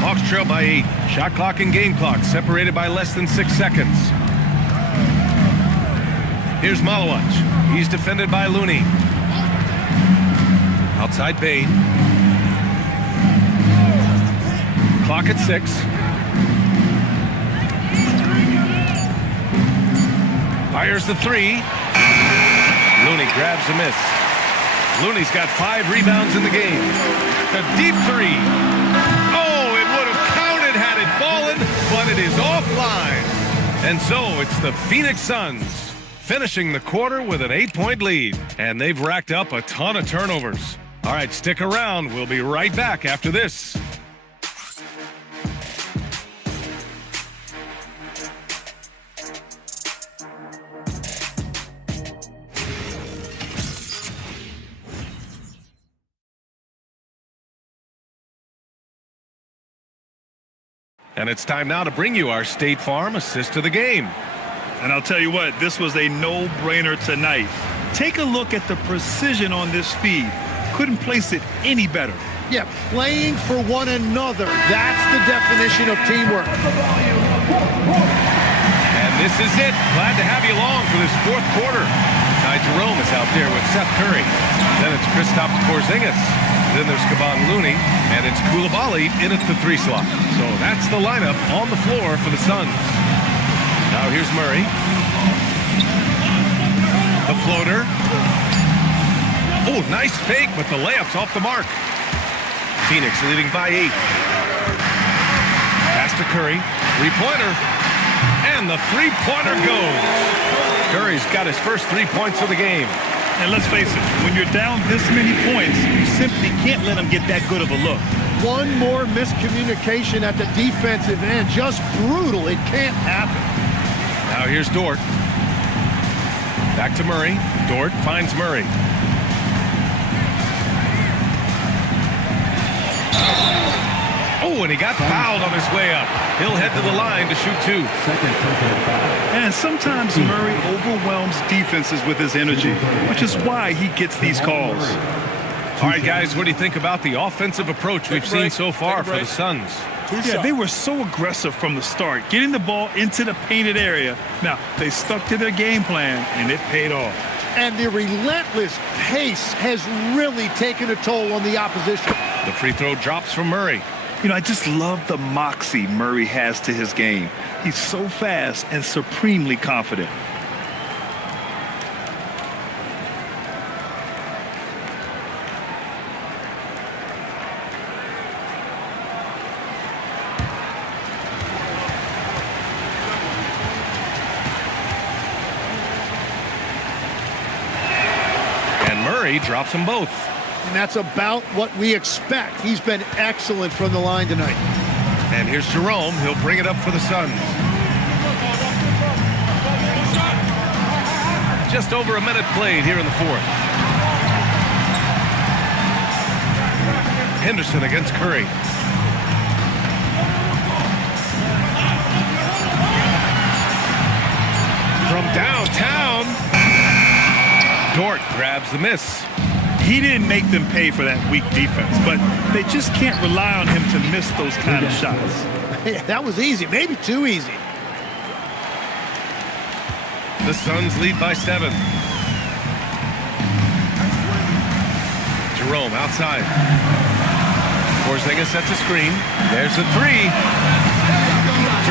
Hawks trail by 8. Shot clock and game clock separated by less than 6 seconds. Here's Malawach. He's defended by Looney. Outside Bain. Clock at 6. Fires the 3. Looney grabs a miss. Looney's got 5 rebounds in the game. A deep 3. Oh, it would have counted had it fallen, but it is offline. And so it's the Phoenix Suns finishing the quarter with an 8-point lead. And they've racked up a ton of turnovers. All right, stick around. We'll be right back after this. And it's time now to bring you our State Farm assist of the game. And I'll tell you what, this was a no-brainer tonight. Take a look at the precision on this feed. Couldn't place it any better. Yeah, playing for one another. That's the definition of teamwork. And this is it. Glad to have you along for this fourth quarter. Ty Jerome is out there with Seth Curry. Then it's Kristaps Porzingis. Then there's Kevon Looney, and it's Coulibaly in at the 3 slot. So that's the lineup on the floor for the Suns. Now here's Murray. The floater. Oh, nice fake, but the layup's off the mark. Phoenix leading by 8. Pass to Curry. 3-pointer. And the 3-pointer goes. Curry's got his first 3 points of the game. And let's face it, when you're down this many points, you simply can't let them get that good of a look. One more miscommunication at the defensive end. Just brutal. It can't happen. Now here's Dort. Back to Murray. Dort finds Murray. Oh, and he got fouled on his way up. He'll head to the line to shoot 2. And sometimes Murray overwhelms defenses with his energy, which is why he gets these calls. All right, guys, what do you think about the offensive approach we've seen so far for the Suns? Yeah, they were so aggressive from the start, getting the ball into the painted area. Now, they stuck to their game plan, and it paid off. And the relentless pace has really taken a toll on the opposition. The free throw drops from Murray. You know, I just love the moxie Murray has to his game. He's so fast and supremely confident. Murray drops them both. And that's about what we expect. He's been excellent from the line tonight. And here's Jerome. He'll bring it up for the Suns. Just over a minute played here in the fourth. Henderson against Curry. From downtown, Dort grabs the miss. He didn't make them pay for that weak defense, but they just can't rely on him to miss those kind of shots. Yeah, that was easy, maybe too easy. The Suns lead by 7. Jerome outside. Porzingis sets a screen. There's a 3.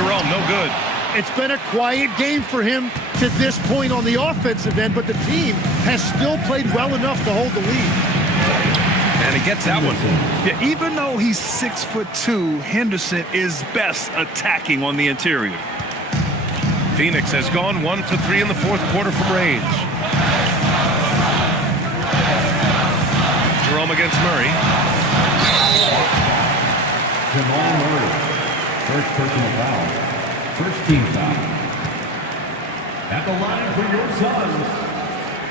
Jerome, no good. It's been a quiet game for him to this point on the offensive end, but the team has still played well enough to hold the lead. And he gets that one. Yeah, even though he's 6'2", Henderson is best attacking on the interior. Phoenix has gone 1 for 3 in the fourth quarter from range. Jerome against Murray. Jamal Murray, first personal foul. First team foul. At the line for your Suns,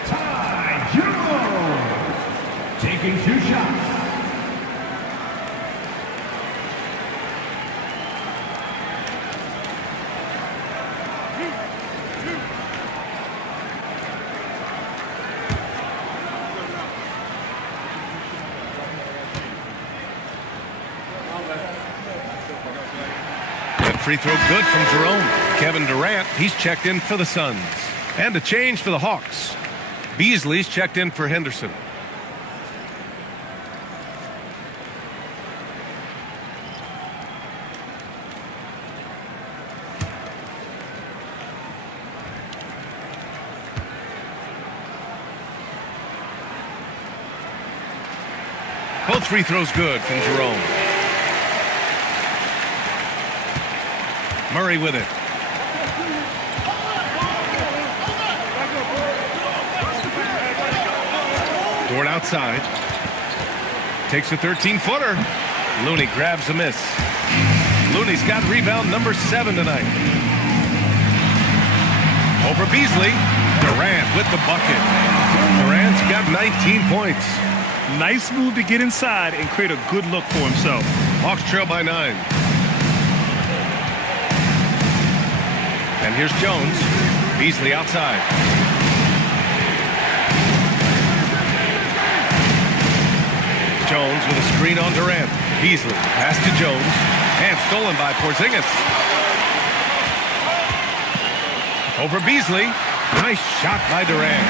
Ty Jerome, taking 2 shots. Free throw good from Jerome. Kevin Durant, he's checked in for the Suns. And a change for the Hawks. Beasley's checked in for Henderson. Both free throws good from Jerome. Murray with it. Dort outside. Takes a 13-footer. Looney grabs a miss. Looney's got rebound number 7 tonight. Over Beasley. Durant with the bucket. Durant's got 19 points. Nice move to get inside and create a good look for himself. Hawks trail by 9. And here's Jones. Beasley outside. Jones with a screen on Durant. Beasley pass to Jones. And stolen by Porzingis. Over Beasley. Nice shot by Durant.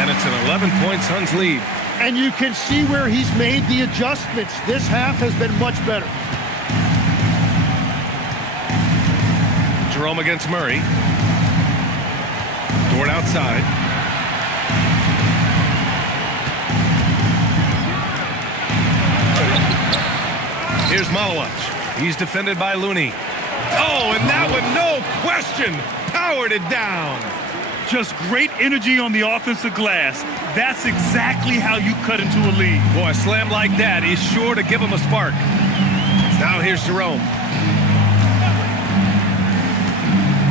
And it's an 11-point Suns lead. And you can see where he's made the adjustments. This half has been much better. Jerome against Murray. Dort outside. Here's Malawich. He's defended by Looney. Oh, and that one, no question, powered it down. Just great energy on the offensive glass. That's exactly how you cut into a lead. Boy, a slam like that is sure to give him a spark. Now here's Jerome.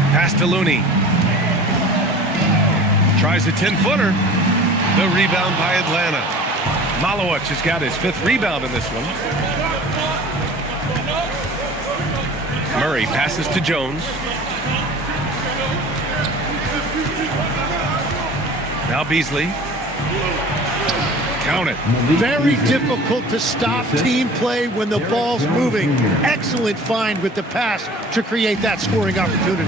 Pass to Looney. Tries a 10-footer. The rebound by Atlanta. Malawich has got his 5th rebound in this one. Murray passes to Jones. Now Beasley. Count it. Very difficult to stop team play when the ball's moving. Excellent find with the pass to create that scoring opportunity.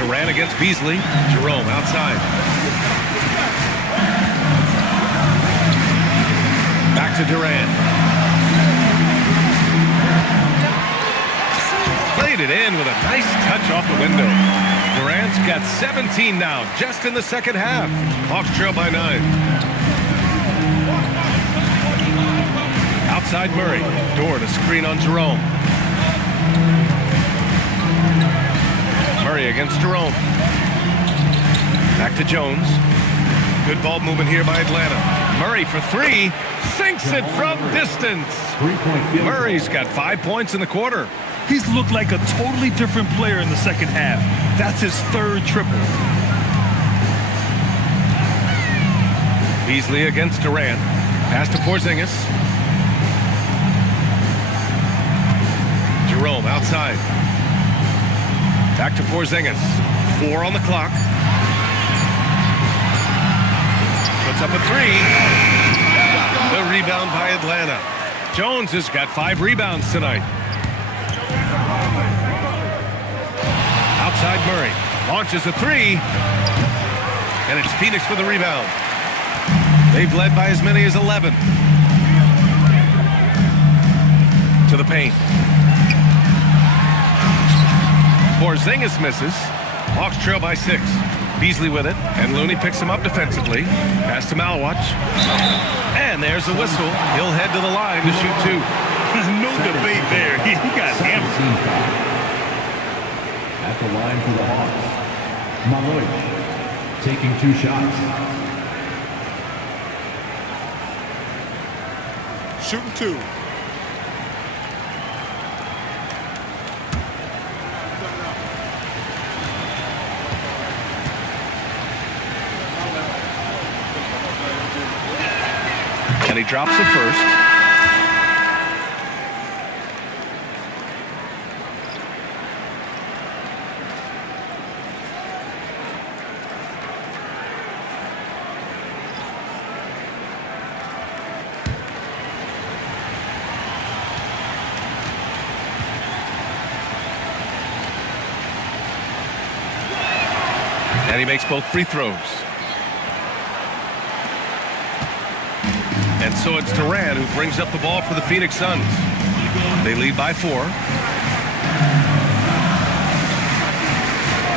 Durant against Beasley. Jerome outside. Back to Durant. Played it in with a nice touch off the window. Durant's got 17 now, just in the second half. Hawks trail by 9. Outside Murray. Dort a screen on Jerome. Murray against Jerome. Back to Jones. Good ball movement here by Atlanta. Murray for 3. Sinks it from distance. Murray's got 5 points in the quarter. He's looked like a totally different player in the second half. That's his 3rd triple. Beasley against Durant. Pass to Porzingis. Jerome outside. Back to Porzingis. 4 on the clock. Puts up a 3. The rebound by Atlanta. Jones has got 5 rebounds tonight. Outside Murray. Launches a 3. And it's Phoenix with the rebound. They've led by as many as 11. To the paint. Porzingis misses. Hawks trail by 6. Beasley with it, and Looney picks him up defensively. Pass to Malawatch. And there's the whistle. He'll head to the line to shoot 2. No debate there. He got hammered. At the line for the Hawks, Malloy taking 2 shots. Shooting 2. And he drops it first. And he makes both free throws. And so it's Durant who brings up the ball for the Phoenix Suns. They lead by 4.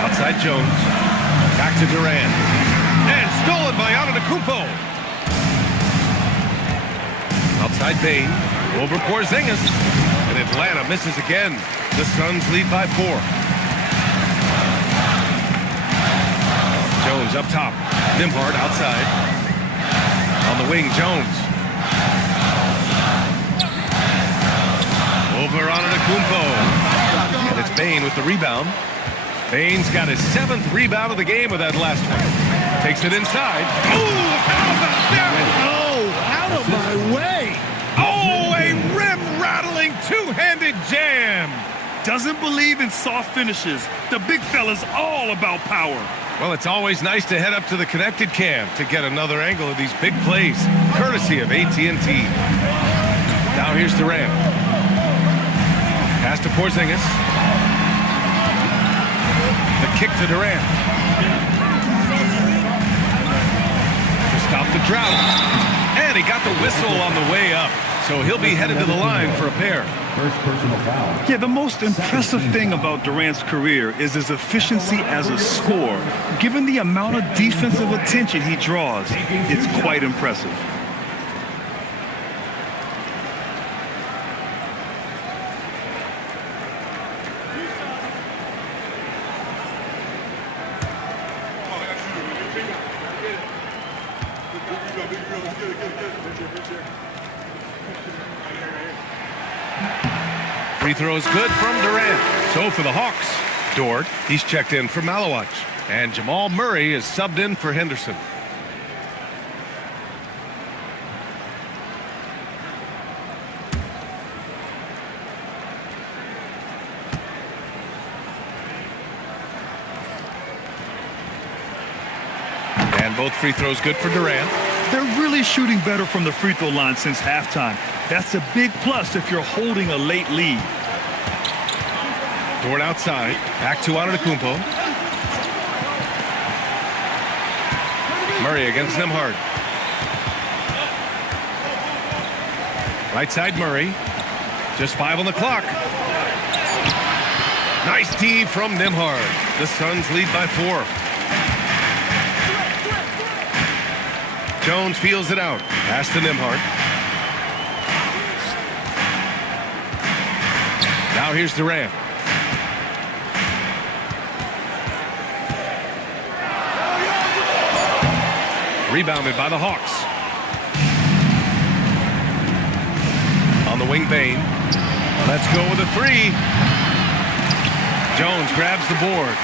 Outside Jones. Back to Durant. And stolen by Antetokounmpo. Outside Bane. Over Porzingis. And Atlanta misses again. The Suns lead by 4. Jones up top. Nimhard outside. On the wing, Jones. Over Antetokounmpo. And it's Bane with the rebound. Bane's got his 7th rebound of the game with that last one. Takes it inside. Oh, how about that? Oh, out of my way. Oh, a rim-rattling two-handed jam. Doesn't believe in soft finishes. The big fella's all about power. Well, it's always nice to head up to the connected cam to get another angle of these big plays, courtesy of AT&T. Now here's Durant. Pass to Porzingis. The kick to Durant. To stop the drought. And he got the whistle on the way up. So he'll be headed to the line for a pair. First personal foul. Yeah, the most impressive thing about Durant's career is his efficiency as a scorer. Given the amount of defensive attention he draws, it's quite impressive. Free throw is good from Durant. So for the Hawks, Dort, he's checked in for Malawatch. And Jamal Murray is subbed in for Henderson. And both free throws good for Durant. They're really shooting better from the free throw line since halftime. That's a big plus if you're holding a late lead. Dort outside. Back to Antetokounmpo. Murray against Nembhard. Right side Murray. Just 5 on the clock. Nice D from Nembhard. The Suns lead by 4. Jones feels it out. Pass to Nembhard. Now here's Durant. Rebounded by the Hawks. On the wing, Bane. Let's go with a 3. Jones grabs the board.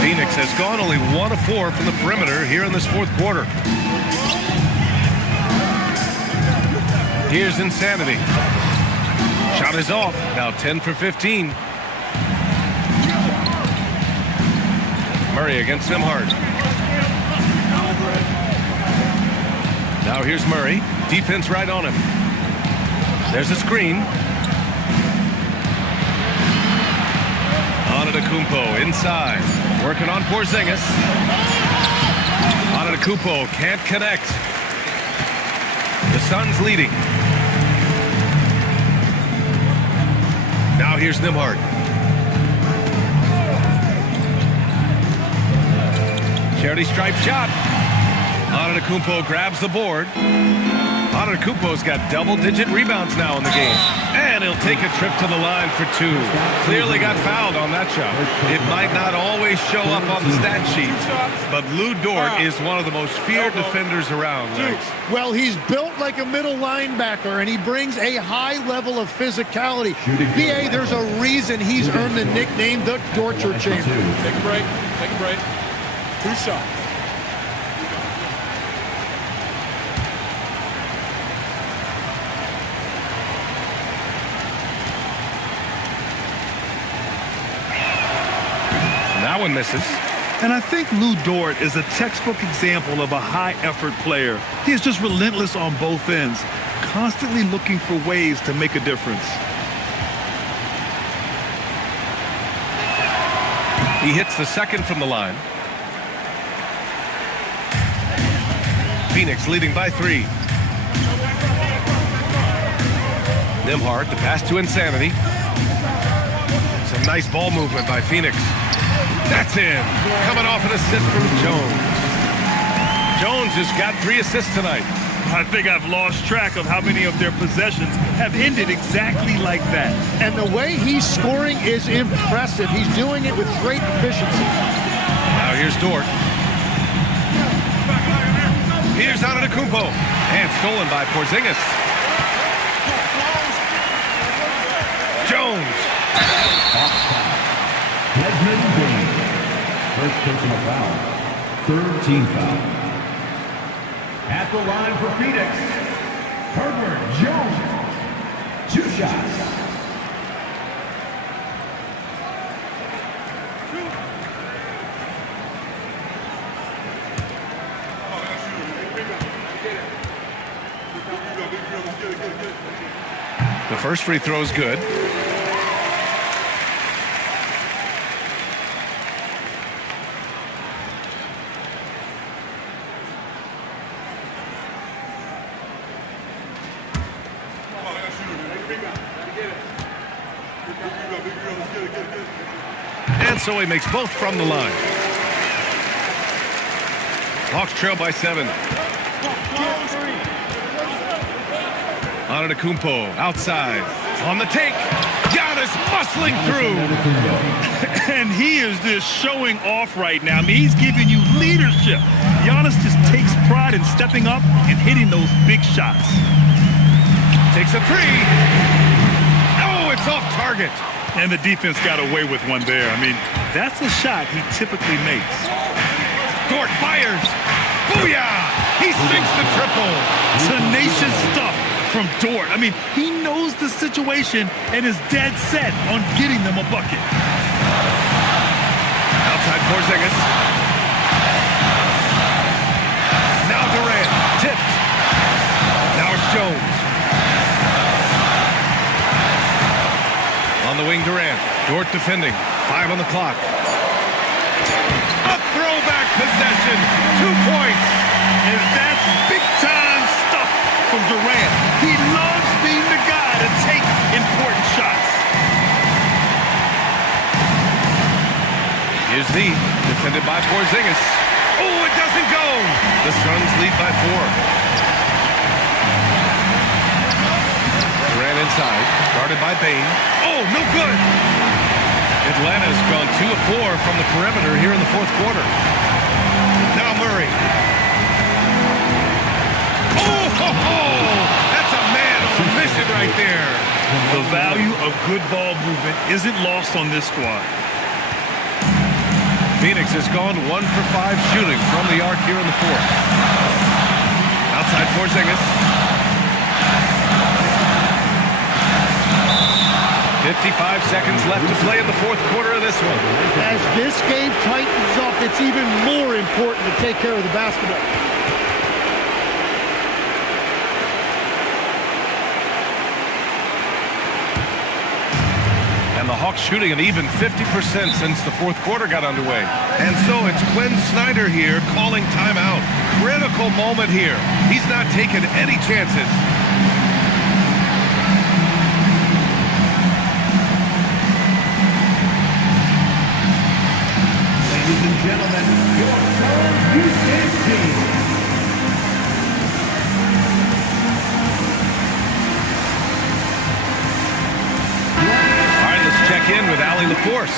Phoenix has gone only 1 of 4 from the perimeter here in this fourth quarter. Here's Insanity. Shot is off. Now 10 for 15. Murray against Nembhard. Now here's Murray. Defense right on him. There's a screen. Antetokounmpo inside. Working on Porzingis. Antetokounmpo can't connect. The Suns leading. Now here's Nembhard. Charity stripe shot. Antetokounmpo grabs the board. Antetokounmpo's got double-digit rebounds now in the game. And he'll take a trip to the line for 2. Clearly got fouled on that shot. It might not always show up on the stat sheet, but Lou Dort is one of the most feared defenders around, Lex. Well, he's built like a middle linebacker, and he brings a high level of physicality. PA, there's a reason he's earned the nickname the Torture Chamber. Take a break. Take a break. 2 shots. That one misses. And I think Lou Dort is a textbook example of a high-effort player. He is just relentless on both ends, constantly looking for ways to make a difference. He hits the second from the line. Phoenix leading by 3. Nembhard, the pass to Insanity. Some nice ball movement by Phoenix. That's in. Coming off an assist from Jones. Jones has got 3 assists tonight. I think I've lost track of how many of their possessions have ended exactly like that. And the way he's scoring is impressive. He's doing it with great efficiency. Now here's Dort. Here's Antetokounmpo. And stolen by Porzingis. Jones. Desmond Bane. First personal foul. 3rd team foul. At the line for Phoenix, Herbert Jones. 2 shots. The first free throw is good. And so he makes both from the line. Hawks trail by 7. Antetokounmpo outside. On the take. Giannis muscling through. And he is just showing off right now. I mean, he's giving you leadership. Giannis just takes pride in stepping up and hitting those big shots. Takes a 3. Oh, it's off target. And the defense got away with one there. I mean, that's a shot he typically makes. Dort fires. Booyah! He sinks the triple. Tenacious stuff from Dort. I mean, he knows the situation and is dead set on getting them a bucket. Outside Porzingis. On the wing, Durant. Dort defending. 5 on the clock. A throwback possession. 2 points. And that's big-time stuff from Durant. He loves being the guy to take important shots. Here's Z, defended by Porzingis. Oh, it doesn't go. The Suns lead by 4. Durant inside, guarded by Bane. Oh, no good. Atlanta's gone 2 of 4 from the perimeter here in the fourth quarter. Now Murray. Oh, that's a man on a mission right there. The value of good ball movement isn't lost on this squad. Phoenix has gone 1 for 5 shooting from the arc here in the fourth. Outside Porzingis. 55 seconds left to play in the fourth quarter of this one. As this game tightens up, it's even more important to take care of the basketball. And the Hawks shooting an even 50% since the fourth quarter got underway. And so it's Quinn Snyder here calling timeout. Critical moment here. He's not taking any chances. Ladies and gentlemen, your Suns Houston team. Check in with Allie LaForce.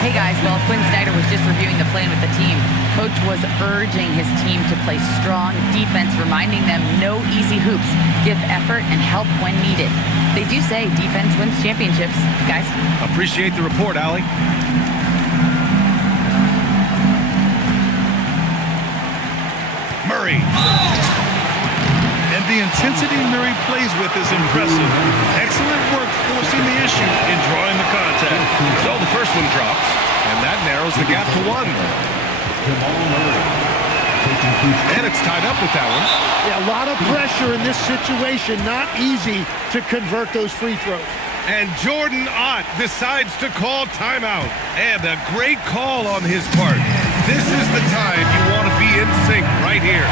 Hey guys, well, Quinn Snyder was just reviewing the plan with the team. Coach was urging his team to play strong defense, reminding them no easy hoops, give effort and help when needed. They do say defense wins championships, guys. Appreciate the report, Allie. Murray. And the intensity Murray plays with is impressive. Excellent work forcing the issue and drawing the contact. So the first one drops, and that narrows the gap to 1. And it's tied up with that one. Yeah, a lot of pressure in this situation. Not easy to convert those free throws. And Jordan Ott decides to call timeout. And a great call on his part. This is the time you want to be in sync right here.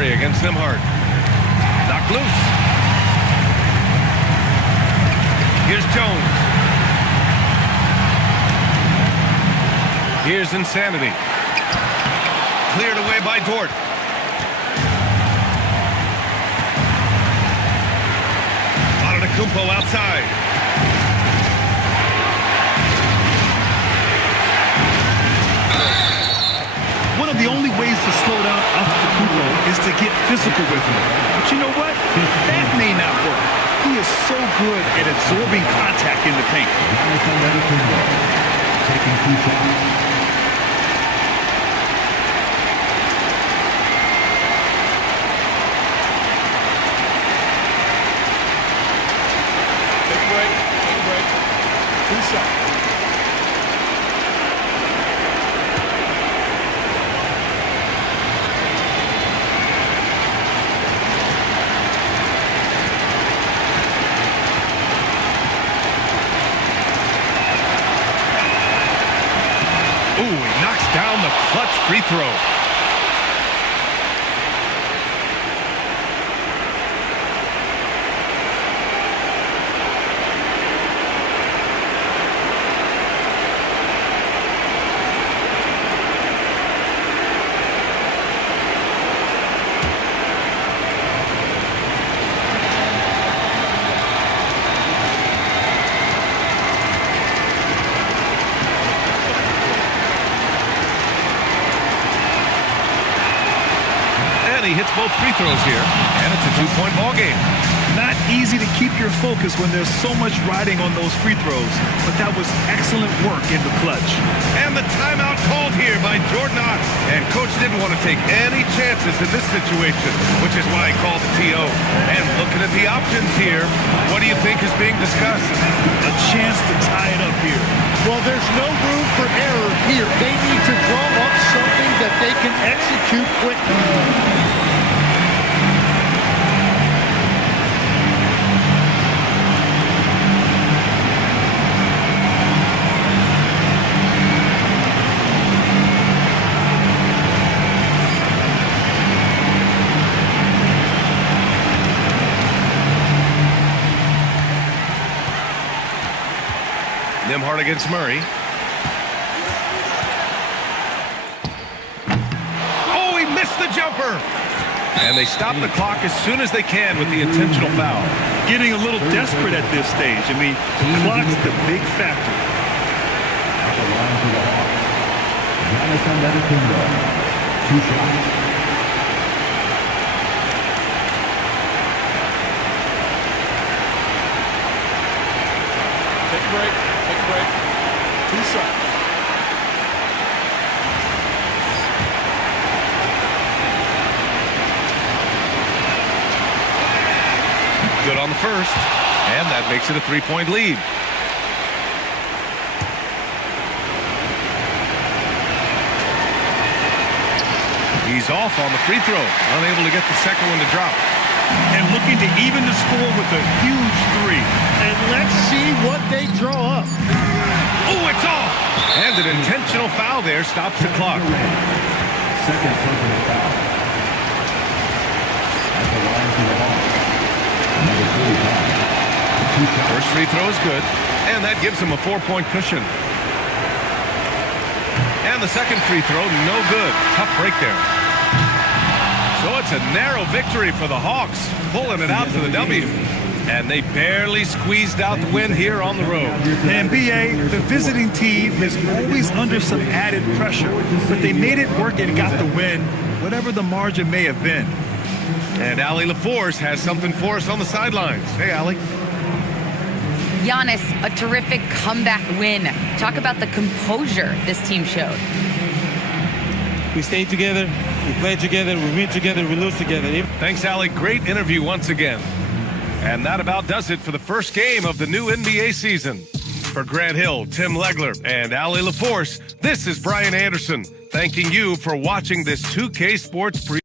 Against them hard. Knocked loose. Here's Jones. Here's Insanity. Cleared away by Dort. Antetokounmpo outside. One of the only ways to slow down Antetokounmpo is to get physical with him. But you know what? That may not work. He is so good at absorbing contact in the paint. Taking 2 shots. Take a break. Take a break. 2 shots. Down the clutch free throw. He hits both free throws here, and it's a 2-point ball game. Not easy to keep your focus when there's so much riding on those free throws, but that was excellent work in the clutch. And the timeout called here by Jordan Ott, and And Coach didn't want to take any chances in this situation, which is why he called the TO. And looking at the options here, what do you think is being discussed? A chance to tie it up here. Well, there's no room for error here. They need to draw up something that they can execute quickly. Nimhart against Murray. Oh, he missed the jumper. And they stop the clock as soon as they can with the intentional foul. Getting a little desperate at this stage. I mean, the clock's the big factor. At the line for the Hawks, Giannis Antetokounmpo, 2 shots. Take a break. Take a break. 2 shots. Good on the first, and that makes it a 3-point lead. He's off on the free throw, unable to get the second one to drop. And looking to even the score with a huge 3. And let's see what they draw up. Oh, it's off! And an intentional foul there stops the clock. Second personal foul. At the line for the Hawks, number 45, 2 shots. First free throw is good, and that gives him a 4-point cushion. And the second free throw, no good. Tough break there. So it's a narrow victory for the Hawks, pulling it out for the W. And they barely squeezed out the win here on the road. And BA, the visiting team is always under some added pressure, but they made it work and got the win, whatever the margin may have been. And Allie LaForce has something for us on the sidelines. Hey, Allie. Giannis, a terrific comeback win. Talk about the composure this team showed. We stay together, we play together, we win together, we lose together. Thanks, Allie. Great interview once again. And that about does it for the first game of the new NBA season. For Grant Hill, Tim Legler, and Allie LaForce, this is Brian Anderson, thanking you for watching this 2K Sports preview.